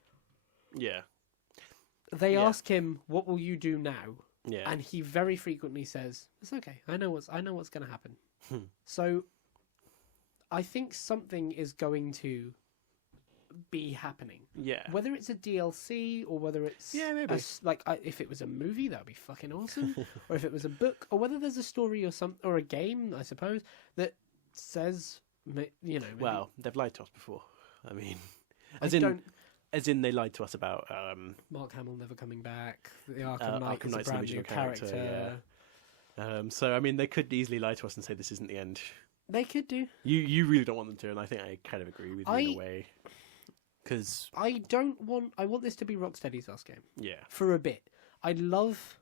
Yeah. they ask him, "What will you do now?" Yeah. And he very frequently says, "It's okay. I know what's going to happen." So, I think something is going to be happening. Yeah. Whether it's a DLC or whether it's maybe if it was a movie, that would be fucking awesome. Or if it was a book, or whether there's a story or a game, I suppose, that says, you know. Maybe, well, they've lied to us before. I mean, as in they lied to us about Mark Hamill never coming back. The Arkham Knight is a Knight's brand original new character. Yeah. So I mean, they could easily lie to us and say this isn't the end. They could do. You really don't want them to, and I think I kind of agree with you in a way. Because I want this to be Rocksteady's last game. Yeah. For a bit. I'd love...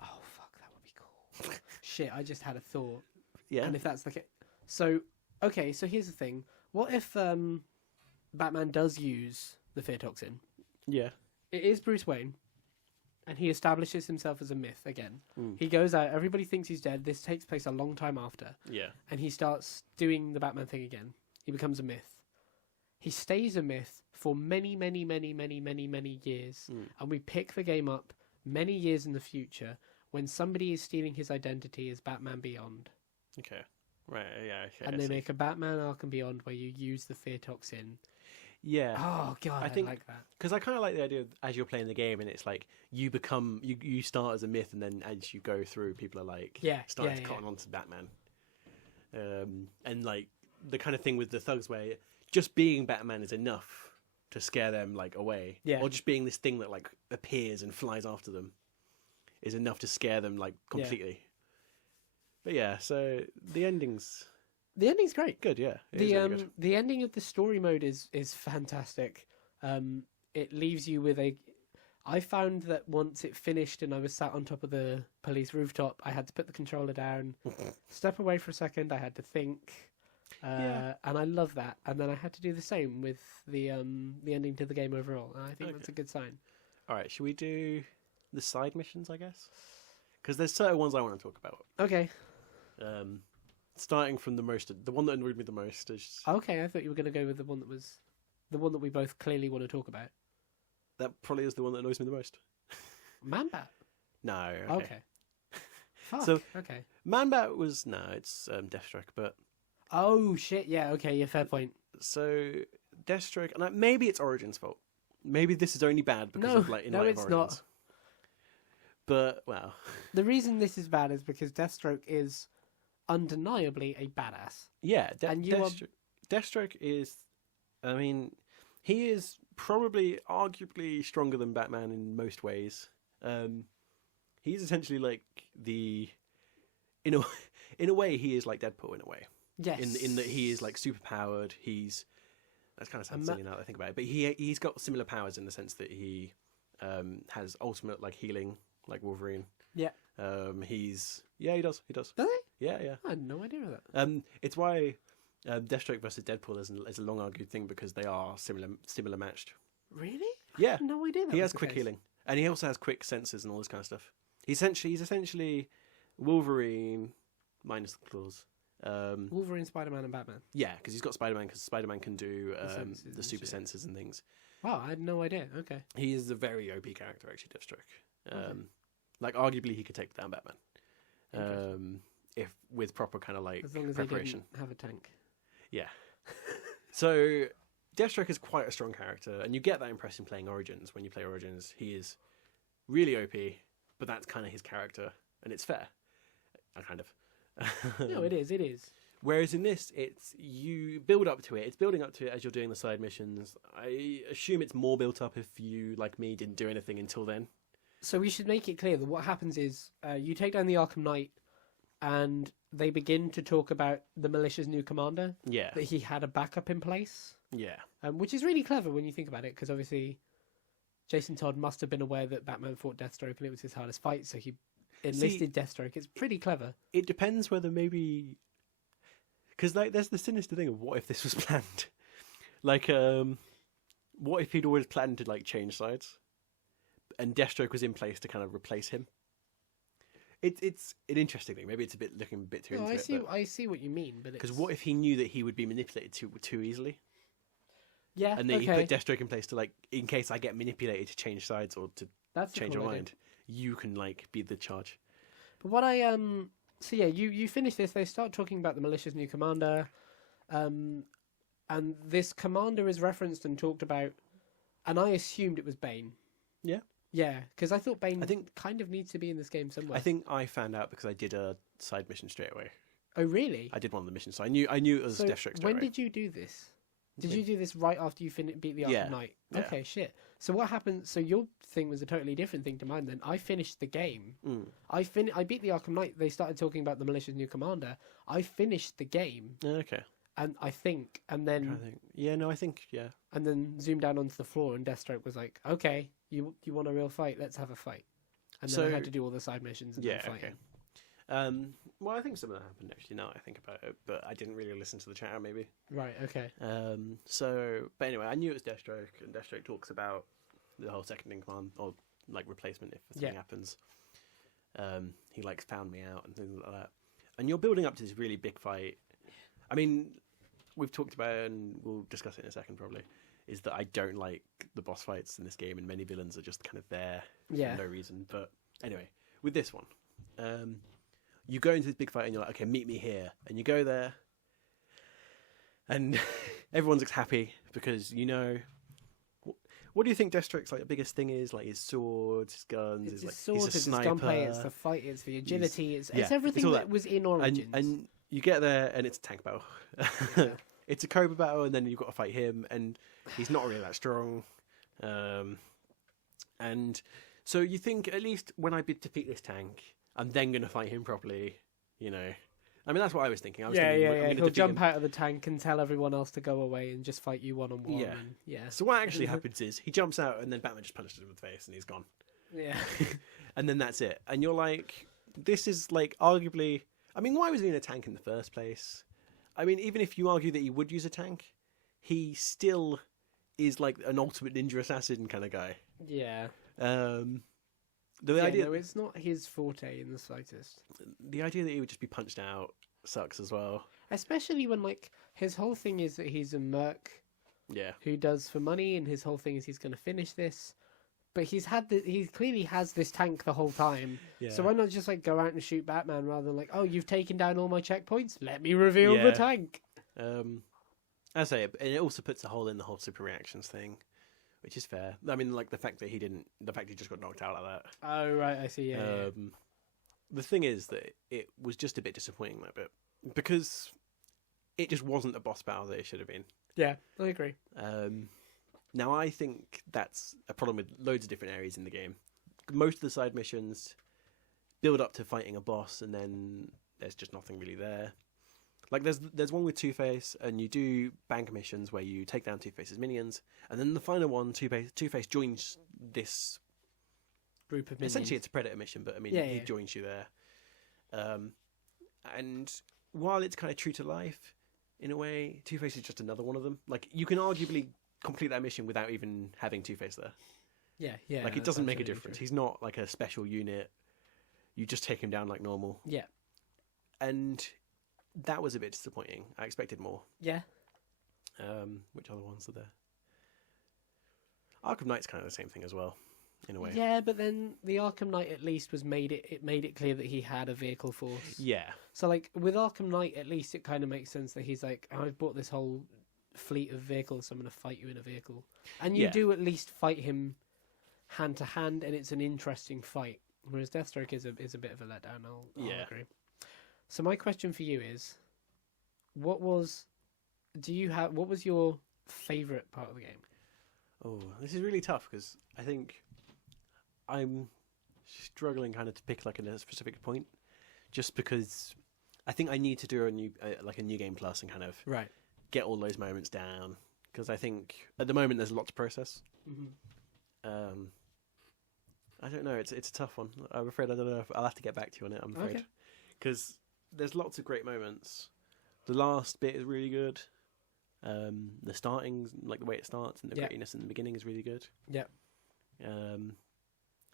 Oh, fuck, that would be cool. Shit, I just had a thought. Yeah. And if that's the case... So here's the thing. What if Batman does use the fear toxin? Yeah. It is Bruce Wayne, and he establishes himself as a myth again. Mm. He goes out, everybody thinks he's dead. This takes place a long time after. Yeah. And he starts doing the Batman thing again. He becomes a myth. He stays a myth for many, many, many, many, many, many years. Mm. And we pick the game up many years in the future when somebody is stealing his identity as Batman Beyond. Okay. Right, yeah, okay. And they make a Batman Arkham Beyond where you use the fear toxin. Yeah. Oh, God, I like that. Because I kind of like the idea of as you're playing the game and it's like you become, you start as a myth and then as you go through, people are like starting to cotton on to Batman. And like the kind of thing with the thugs where just being Batman is enough to scare them like away. Yeah. Or just being this thing that like appears and flies after them is enough to scare them like completely. Yeah. But yeah, so the ending's great. Good, yeah. The ending of the story mode is fantastic. It leaves you with I found that once it finished and I was sat on top of the police rooftop, I had to put the controller down, step away for a second. I had to think. And I love that. And then I had to do the same with the ending to the game overall. And I think that's a good sign. All right, should we do the side missions, I guess? Because there's certain ones I want to talk about. Okay. Starting from the one that annoyed me the most is... Okay, I thought you were going to go with the one that we both clearly want to talk about. That probably is the one that annoys me the most. Man-Bat? No. Okay. Fuck, so, okay. Man-Bat was... No, it's Deathstroke, but... Oh, shit, yeah, okay, yeah, fair point. So, Deathstroke... And maybe it's Origin's fault. Maybe this is only bad because of, like, in light of Origins. No, it's not. But, well... The reason this is bad is because Deathstroke is undeniably a badass. Yeah, Deathstroke is... I mean, he is probably arguably stronger than Batman in most ways. He's essentially like the... In a way, he is like Deadpool in a way. Yes. In that he is like super powered. That's kind of sounds silly now that I think about it. But he's got similar powers in the sense that he has ultimate like healing, like Wolverine. Yeah. He does. He does. Does he? Yeah. I had no idea of that. It's why Deathstroke versus Deadpool is a long argued thing because they are similar matched. Really? Yeah, had no idea that he was has the quick case. healing, and he also has quick senses and all this kind of stuff. He's essentially Wolverine minus the claws. Wolverine, Spider-Man, and Batman. Yeah, because he's got Spider-Man. Because Spider-Man can do senses the and super shit. senses and things. Wow, I had no idea. Okay. He is a very OP character, actually, Deathstroke. Okay. Like, arguably, he could take down Batman. Interesting. If with proper kind of like As long as preparation. they didn't have a tank. Yeah. So Deathstroke is quite a strong character, and you get that impression playing Origins. When you play Origins, he is really OP, but that's kind of his character, and it's fair. Kind of. No, it is. It is. Whereas in this, it's you build up to it. It's building up to it as you're doing the side missions. I assume it's more built up if you, like me, didn't do anything until then. So we should make it clear that what happens is you take down the Arkham Knight, and they begin to talk about the militia's new commander. Yeah. That he had a backup in place. Yeah. Which is really clever when you think about it, because obviously Jason Todd must have been aware that Batman fought Deathstroke and it was his hardest fight, so he enlisted Deathstroke. It's pretty clever. It depends whether maybe... Because like, there's the sinister thing of what if this was planned? Like, what if he'd always planned to like change sides, and Deathstroke was in place to kind of replace him? It's an interesting thing. Maybe it's looking a bit too into it. I see what you mean, but because what if he knew that he would be manipulated too easily? Yeah, and then you put Deathstroke in place to like, in case I get manipulated to change sides or to change your mind, you can like be the charge. But what I so yeah, you finish this. They start talking about the militia's new commander, and this commander is referenced and talked about, and I assumed it was Bane. Yeah. Yeah, because I thought Bane I think kind of needs to be in this game somewhere. I think I found out because I did a side mission straight away. Oh really? I did one of the missions, so I knew it was Deathstroke straight away. When did you do this? Did you do this right after you beat the Arkham Knight? Yeah. Okay, shit. So what happened? So your thing was a totally different thing to mine. Then I finished the game. I beat the Arkham Knight. They started talking about the militia's new commander. I finished the game. Okay. And I think, and then and then zoomed down onto the floor, and Deathstroke was like, "Okay, you want a real fight? Let's have a fight." And then I had to do all the side missions and then fight. Okay. Well, I think some of that happened actually. Now I think about it, but I didn't really listen to the chat. Maybe. Right. Okay. But anyway, I knew it was Deathstroke, and Deathstroke talks about the whole second in command or like replacement if something happens. He like found me out and things like that. And you're building up to this really big fight. I mean, we've talked about it, and we'll discuss it in a second probably, is that I don't like the boss fights in this game, and many villains are just kind of there for no reason. But anyway, with this one, you go into this big fight and you're like, okay, meet me here. And you go there, and everyone's happy because, you know... What do you think Deathstroke's like the biggest thing is? Like his swords, his guns, It's like his sword, he's a it's sniper. his gunplay, it's the fight, it's the agility, it's it's everything all that was in Origins. And you get there and it's a tank battle. It's a Cobra battle, and then you've got to fight him, and he's not really that strong. And so you think, at least when I defeat this tank, I'm then going to fight him properly, you know. I mean, that's what I was thinking. He'll jump out of the tank and tell everyone else to go away and just fight you one-on-one. Yeah. So what actually happens is he jumps out, and then Batman just punches him in the face, and he's gone. Yeah. And then that's it. And you're like, this is like arguably... I mean, why was he in a tank in the first place? I mean, even if you argue that he would use a tank, he still is like an ultimate ninja assassin kind of guy. Yeah. The idea... No, it's not his forte in the slightest. The idea that he would just be punched out sucks as well. Especially when, like, his whole thing is that he's a merc who does for money, and his whole thing is he's going to finish this. But he clearly has this tank the whole time. Yeah. So why not just like go out and shoot Batman rather than like, oh, you've taken down all my checkpoints? Let me reveal the tank. I say it, and it also puts a hole in the whole super reactions thing, which is fair. I mean, like the fact he just got knocked out like that. Oh right, I see. Yeah. The thing is that it was just a bit disappointing that bit because it just wasn't the boss battle that it should have been. Yeah, I agree. Now, I think that's a problem with loads of different areas in the game. Most of the side missions build up to fighting a boss, and then there's just nothing really there. Like, there's one with Two-Face, and you do bank missions where you take down Two-Face's minions, and then the final one, Two-Face joins this group of minions. Essentially, it's a Predator mission, but I mean, he joins you there. And while it's kind of true to life, in a way, Two-Face is just another one of them. Like, you can arguably complete that mission without even having Two-Face there. Yeah. Like, it that's doesn't make a absolutely difference. true. He's not like a special unit. You just take him down like normal. Yeah. And that was a bit disappointing. I expected more. Yeah. Which other ones are there? Arkham Knight's kind of the same thing as well, in a way. Yeah, but then the Arkham Knight at least made it clear that he had a vehicle force. Yeah. So like with Arkham Knight, at least it kind of makes sense that he's like, I've bought this whole fleet of vehicles, so I'm going to fight you in a vehicle, and you do at least fight him hand to hand, and it's an interesting fight. Whereas Deathstroke is a bit of a letdown. I'll agree. So my question for you is, what was your favourite part of the game? Oh, this is really tough because I think I'm struggling kind of to pick like a specific point, just because I think I need to do a new game plus and kind of get all those moments down, because I think at the moment there's a lot to process. Mm-hmm. I don't know. It's a tough one. I'm afraid I don't know. I'll have to get back to you on it. I'm afraid, because there's lots of great moments. The last bit is really good. The starting, like the way it starts and the grittiness in the beginning is really good. Yeah.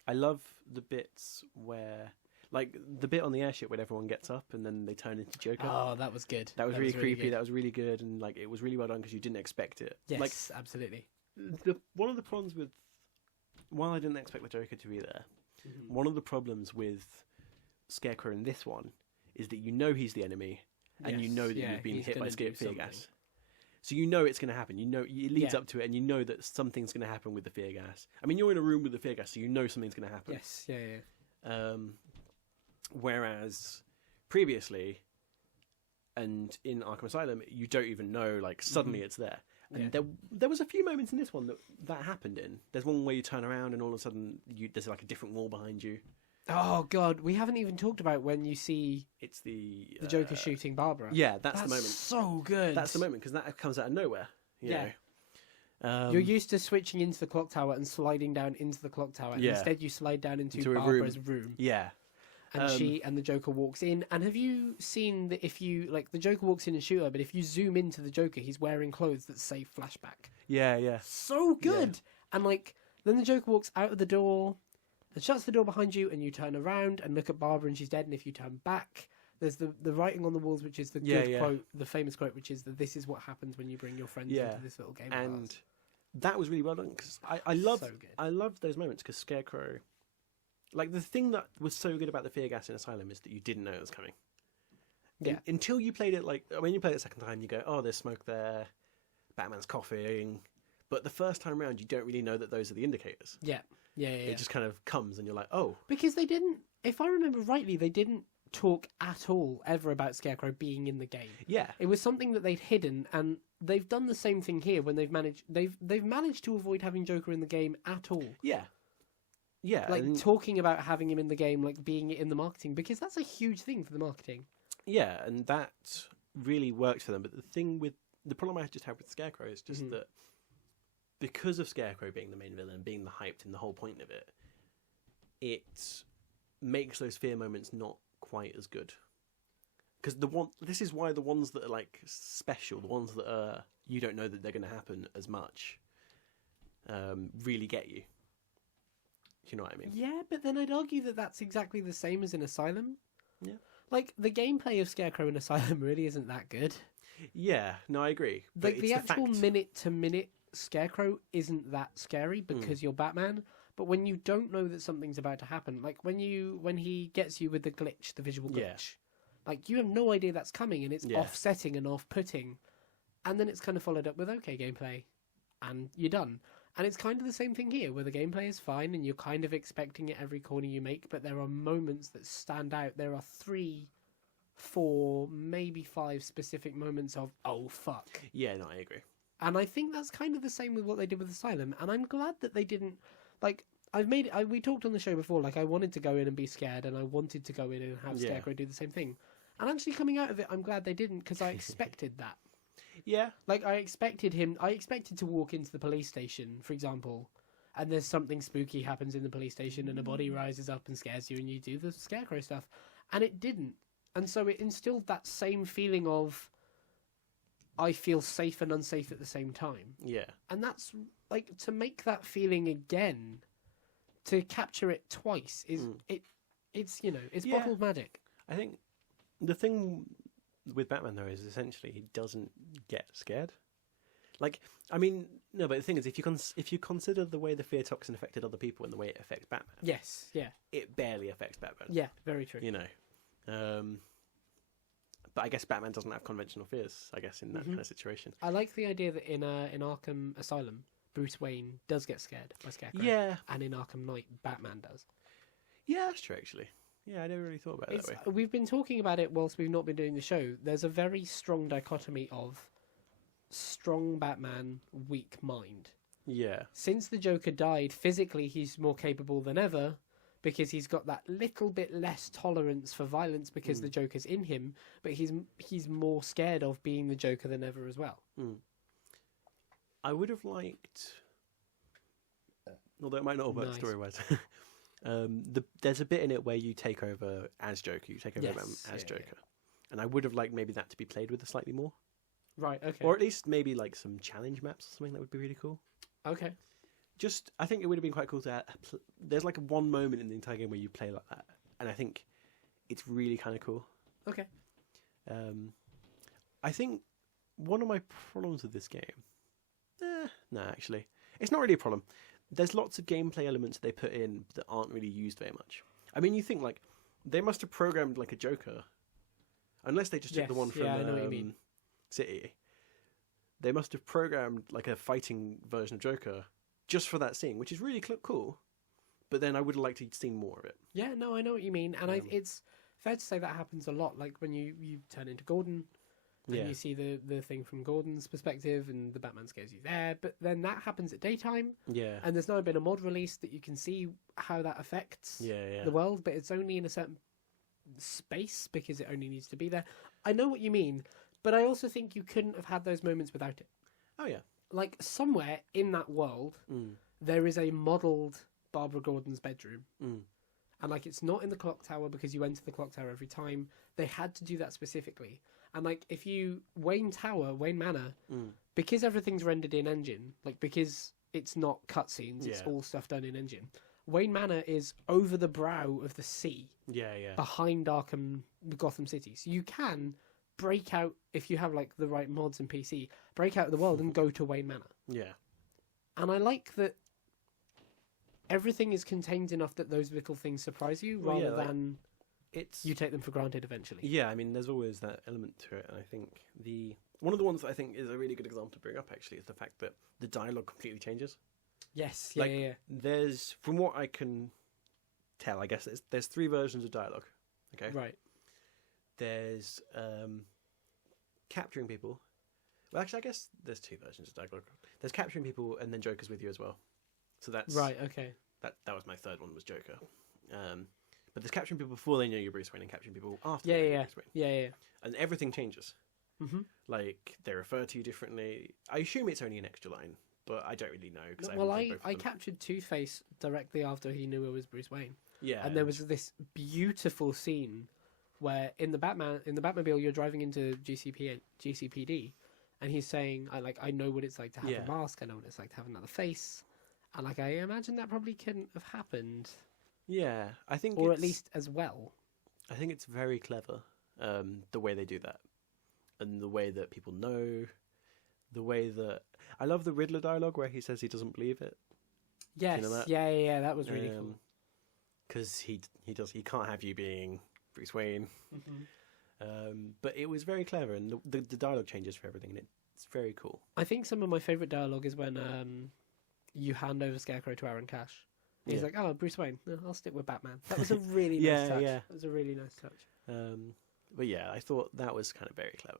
I love the bits where, like the bit on the airship when everyone gets up and then they turn into Joker. Oh, that was good. That was really creepy. Good. That was really good, and like it was really well done because you didn't expect it. Yes, like, absolutely. One of the problems with, while I didn't expect the Joker to be there, one of the problems with Scarecrow in this one is that you know he's the enemy, and you know that you've been hit by fear gas. So you know it's going to happen. You know it leads up to it, and you know that something's going to happen with the fear gas. I mean, you're in a room with the fear gas, so you know something's going to happen. Yes, yeah. Whereas previously, and in Arkham Asylum, you don't even know. Like suddenly it's there. And there was a few moments in this one that happened in. There's one where you turn around and all of a sudden there's like a different wall behind you. Oh God, we haven't even talked about when you see it's the Joker shooting Barbara. Yeah, that's the moment. So good. That's the moment because that comes out of nowhere. You know? You're used to switching into the clock tower and sliding down into the clock tower. And instead, you slide down into Barbara's room. Yeah. And the Joker walks in. And have you seen that if you the Joker walks in and shoot her, but if you zoom into the Joker, he's wearing clothes that say flashback. Yeah. So good. Yeah. And then the Joker walks out of the door and shuts the door behind you, and you turn around and look at Barbara, and she's dead. And if you turn back, there's the writing on the walls, which is the good quote, the famous quote, which is that this is what happens when you bring your friends into this little game. And that was really well done because I love those moments because Scarecrow, like the thing that was so good about the fear gas in Asylum is that you didn't know it was coming. Yeah. Until you played it, like when you play it the second time, you go, "Oh, there's smoke there. Batman's coughing." But the first time around, you don't really know that those are the indicators. Yeah. It just kind of comes and you're like, oh. Because they didn't, if I remember rightly, they didn't talk at all ever about Scarecrow being in the game. Yeah. It was something that they'd hidden, and they've done the same thing here when they've managed to avoid having Joker in the game at all. Yeah. Yeah. Like talking about having him in the game, like being in the marketing, because that's a huge thing for the marketing. Yeah, and that really worked for them. But the problem I just had with Scarecrow is just that because of Scarecrow being the main villain, being the hyped and the whole point of it, it makes those fear moments not quite as good. Because this is why the ones that are like special, the ones that are you don't know that they're going to happen as much, really get you. Do you know what I mean? Yeah, but then I'd argue that that's exactly the same as in Asylum. Yeah. Like, the gameplay of Scarecrow in Asylum really isn't that good. Yeah, no, I agree. Like, the actual minute-to-minute Scarecrow isn't that scary because you're Batman, but when you don't know that something's about to happen, like when he gets you with the glitch, the visual glitch, like you have no idea that's coming, and it's offsetting and off-putting, and then it's kind of followed up with okay gameplay, and you're done. And it's kind of the same thing here, where the gameplay is fine, and you're kind of expecting it every corner you make, but there are moments that stand out. There are 3, 4, maybe 5 specific moments of oh fuck. Yeah, no, I agree. And I think that's kind of the same with what they did with Asylum. And I'm glad that they didn't, like, we talked on the show before, like, I wanted to go in and be scared, and I wanted to go in and have Scarecrow do the same thing. And actually coming out of it, I'm glad they didn't, because I expected that. Yeah. Like, I expected to walk into the police station, for example, and there's something spooky happens in the police station, and a body rises up and scares you, and you do the Scarecrow stuff. And it didn't. And so it instilled that same feeling of I feel safe and unsafe at the same time. Yeah. And that's like, to make that feeling again, to capture it twice is it's it's Yeah. bottled magic. I think the thing with Batman though is essentially he doesn't get scared. Like, I mean, no, but the thing is, if you consider the way the fear toxin affected other people and the way it affects Batman, Yes, yeah, it barely affects Batman. yeah, very true. You know, but I guess Batman doesn't have conventional fears. I guess in that kind of situation. I like the idea that in Arkham Asylum, Bruce Wayne does get scared by Scarecrow. Yeah, And in Arkham Knight, Batman does. yeah, that's true. Actually, yeah, I never really thought about it that way. We've been talking about it whilst we've not been doing the show. There's a very strong dichotomy of strong Batman, weak mind. Yeah, Since the Joker died, physically he's more capable than ever because he's got that little bit less tolerance for violence because the Joker's in him, but he's more scared of being the Joker than ever as well. I would have liked, although it might not have worked Nice. story-wise. There's a bit in it where you take over as Joker. You take over Yes, Batman as yeah, Joker, yeah. and I would have liked maybe that to be played with slightly more, Right, okay. or at least maybe like some challenge maps or something that would be really cool. Okay. Just, I think it would have been quite cool to. There's like one moment in the entire game where you play like that, and I think it's really kind of cool. Okay. I think one of my problems with this game, no, actually, it's not really a problem. There's lots of gameplay elements they put in that aren't really used very much. I mean, you think like they must have programmed like a Joker, unless they just took the Yes, one from yeah, I know what you mean. City. They must have programmed like a fighting version of Joker just for that scene, which is really cool. But then I would have liked to have seen more of it. Yeah, no, I know what you mean. And it's fair to say that happens a lot. Like when you turn into Gordon and Yeah. you see the thing from Gordon's perspective and the Batman scares you there. But then that happens at daytime. Yeah. And there's now been a mod release that you can see how that affects Yeah. the world, but it's only in a certain space because it only needs to be there. I know what you mean, but I also think you couldn't have had those moments without it. Oh yeah. Like somewhere in that world, there is a modelled Barbara Gordon's bedroom. And like it's not in the clock tower because you enter the clock tower every time. They had to do that specifically. And like if you Wayne Manor, because everything's rendered in engine, like because it's not cutscenes, it's Yeah. all stuff done in engine. Wayne Manor is over the brow of the sea, Yeah. behind Gotham City. So you can break out, if you have like the right mods and PC, break out of the world and go to Wayne Manor. Yeah. And I like that everything is contained enough that those little things surprise you Well, yeah, rather like, than It's you take them for granted eventually. Yeah, I mean, there's always that element to it, and I think one of the ones that I think is a really good example to bring up actually is the fact that the dialogue completely changes. Yes, Like, yeah. There's, from what I can tell, I guess there's three versions of dialogue. Okay, Right. There's capturing people. Well, actually, I guess there's two versions of dialogue. There's capturing people, and then Joker's with you as well. So that's Right, okay. That was my third one, was Joker. But there's capturing people before they know you're Bruce Wayne, and capturing people after they know you're Bruce Wayne. Yeah. And everything changes. Mm-hmm. Like, they refer to you differently. I assume it's only an extra line, but I don't really know. Cause Well, I haven't played both of I them. captured Two-Face directly after he knew it was Bruce Wayne. Yeah. And there was this beautiful scene where in the Batmobile you're driving into GCPD and he's saying, I know what it's like to have a mask, I know what it's like to have another face. And like I imagine that probably couldn't have happened. Yeah, I think Or at least as well. I think it's very clever, the way they do that. And the way that people know, the way that... I love the Riddler dialogue where he says he doesn't believe it. Yes, You know that? yeah, that was really cool. Because he can't have you being Bruce Wayne. But it was very clever, and the dialogue changes for everything, and it's very cool. I think some of my favourite dialogue is when you hand over Scarecrow to Aaron Cash. He's like, "Oh, Bruce Wayne, no, I'll stick with Batman." That was a really nice touch. Yeah. That was a really nice touch. But yeah, I thought that was kind of very clever.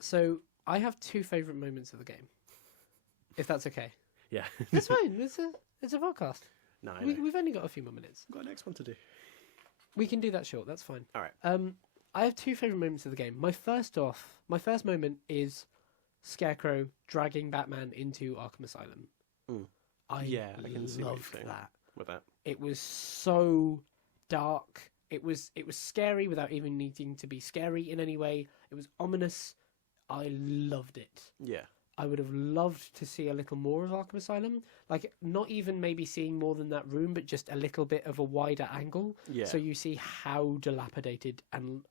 So I have two favourite moments of the game, if that's okay. Yeah. That's fine. It's a podcast. No, I know. We've only got a few more minutes. We've got a next one to do. We can do that short. That's fine. All right. I have two favourite moments of the game. My first moment is Scarecrow dragging Batman into Arkham Asylum. I can see what you're loved saying that. with that. It was so dark. It was scary without even needing to be scary in any way. It was ominous. I loved it. Yeah. I would have loved to see a little more of Arkham Asylum. Like, not even maybe seeing more than that room, but just a little bit of a wider angle. Yeah. So you see how dilapidated and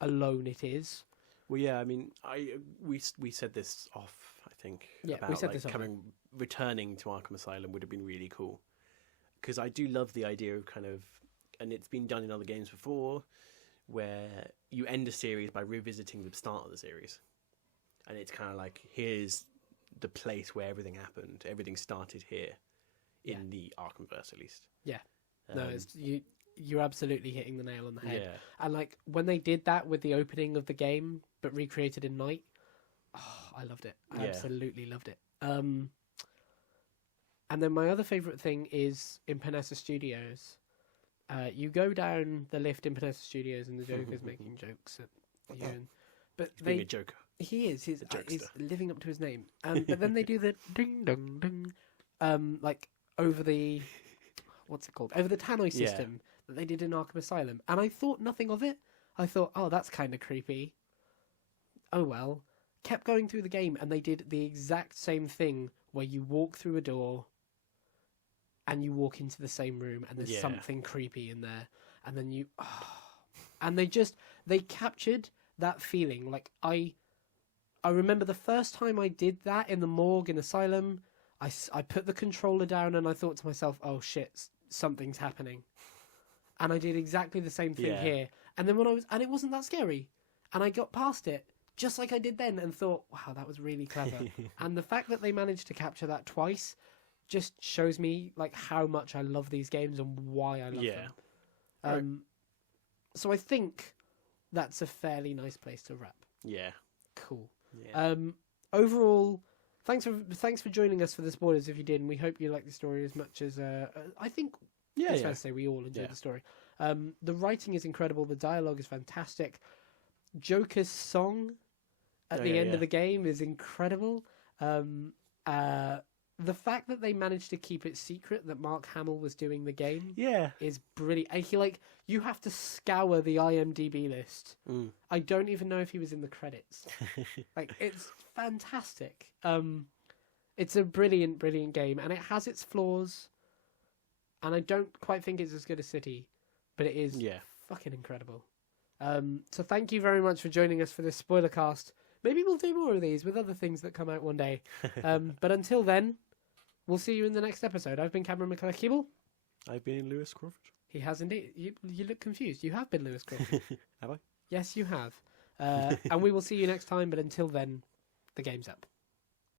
alone it is. Well, yeah, I mean, we said this off, I think, Yeah, about we said like this off. returning to Arkham Asylum would have been really cool. Because I do love the idea of kind of, and it's been done in other games before, where you end a series by revisiting the start of the series. And it's kind of like, here's the place where everything happened. Everything started here, in the Arkhamverse at least. Yeah. No, you're absolutely hitting the nail on the head. Yeah. And like when they did that with the opening of the game, but recreated in night, I loved it. I absolutely loved it. And then my other favourite thing is in Panessa Studios. You go down the lift in Panessa Studios, and the Joker's making jokes at you. But He's being a joker. He is. He's living up to his name. But then they do the ding dong ding, like over the what's it called? Over the tannoy system that they did in Arkham Asylum, and I thought nothing of it. I thought, oh, that's kind of creepy. Oh well. Kept going through the game, and they did the exact same thing where you walk through a door, and you walk into the same room, and there's something creepy in there, and then and they captured that feeling. Like I remember the first time I did that in the morgue in Asylum, I put the controller down and I thought to myself, oh shit, something's happening. And I did exactly the same thing here. And then and it wasn't that scary. And I got past it, just like I did then, and thought, wow, that was really clever. And the fact that they managed to capture that twice just shows me like how much I love these games and why I love them. So I think that's a fairly nice place to wrap. Yeah. Cool. Yeah. Overall, thanks for joining us for the spoilers if you did, and we hope you liked the story as much as I think it's fair to say we all enjoyed the story. The writing is incredible, the dialogue is fantastic. Joker's song at the end of the game is incredible. The fact that they managed to keep it secret that Mark Hamill was doing the game is brilliant. And you have to scour the IMDb list. I don't even know if he was in the credits. It's fantastic. It's a brilliant, brilliant game, and it has its flaws, and I don't quite think it's as good as City, but it is fucking incredible. So thank you very much for joining us for this spoiler cast. Maybe we'll do more of these with other things that come out one day. But until then, we'll see you in the next episode. I've been Cameron McCullough-Keeble. I've been Lewis Crawford. He has indeed. You look confused. You have been Lewis Crawford. Have I? Yes, you have. And we will see you next time, but until then, the game's up.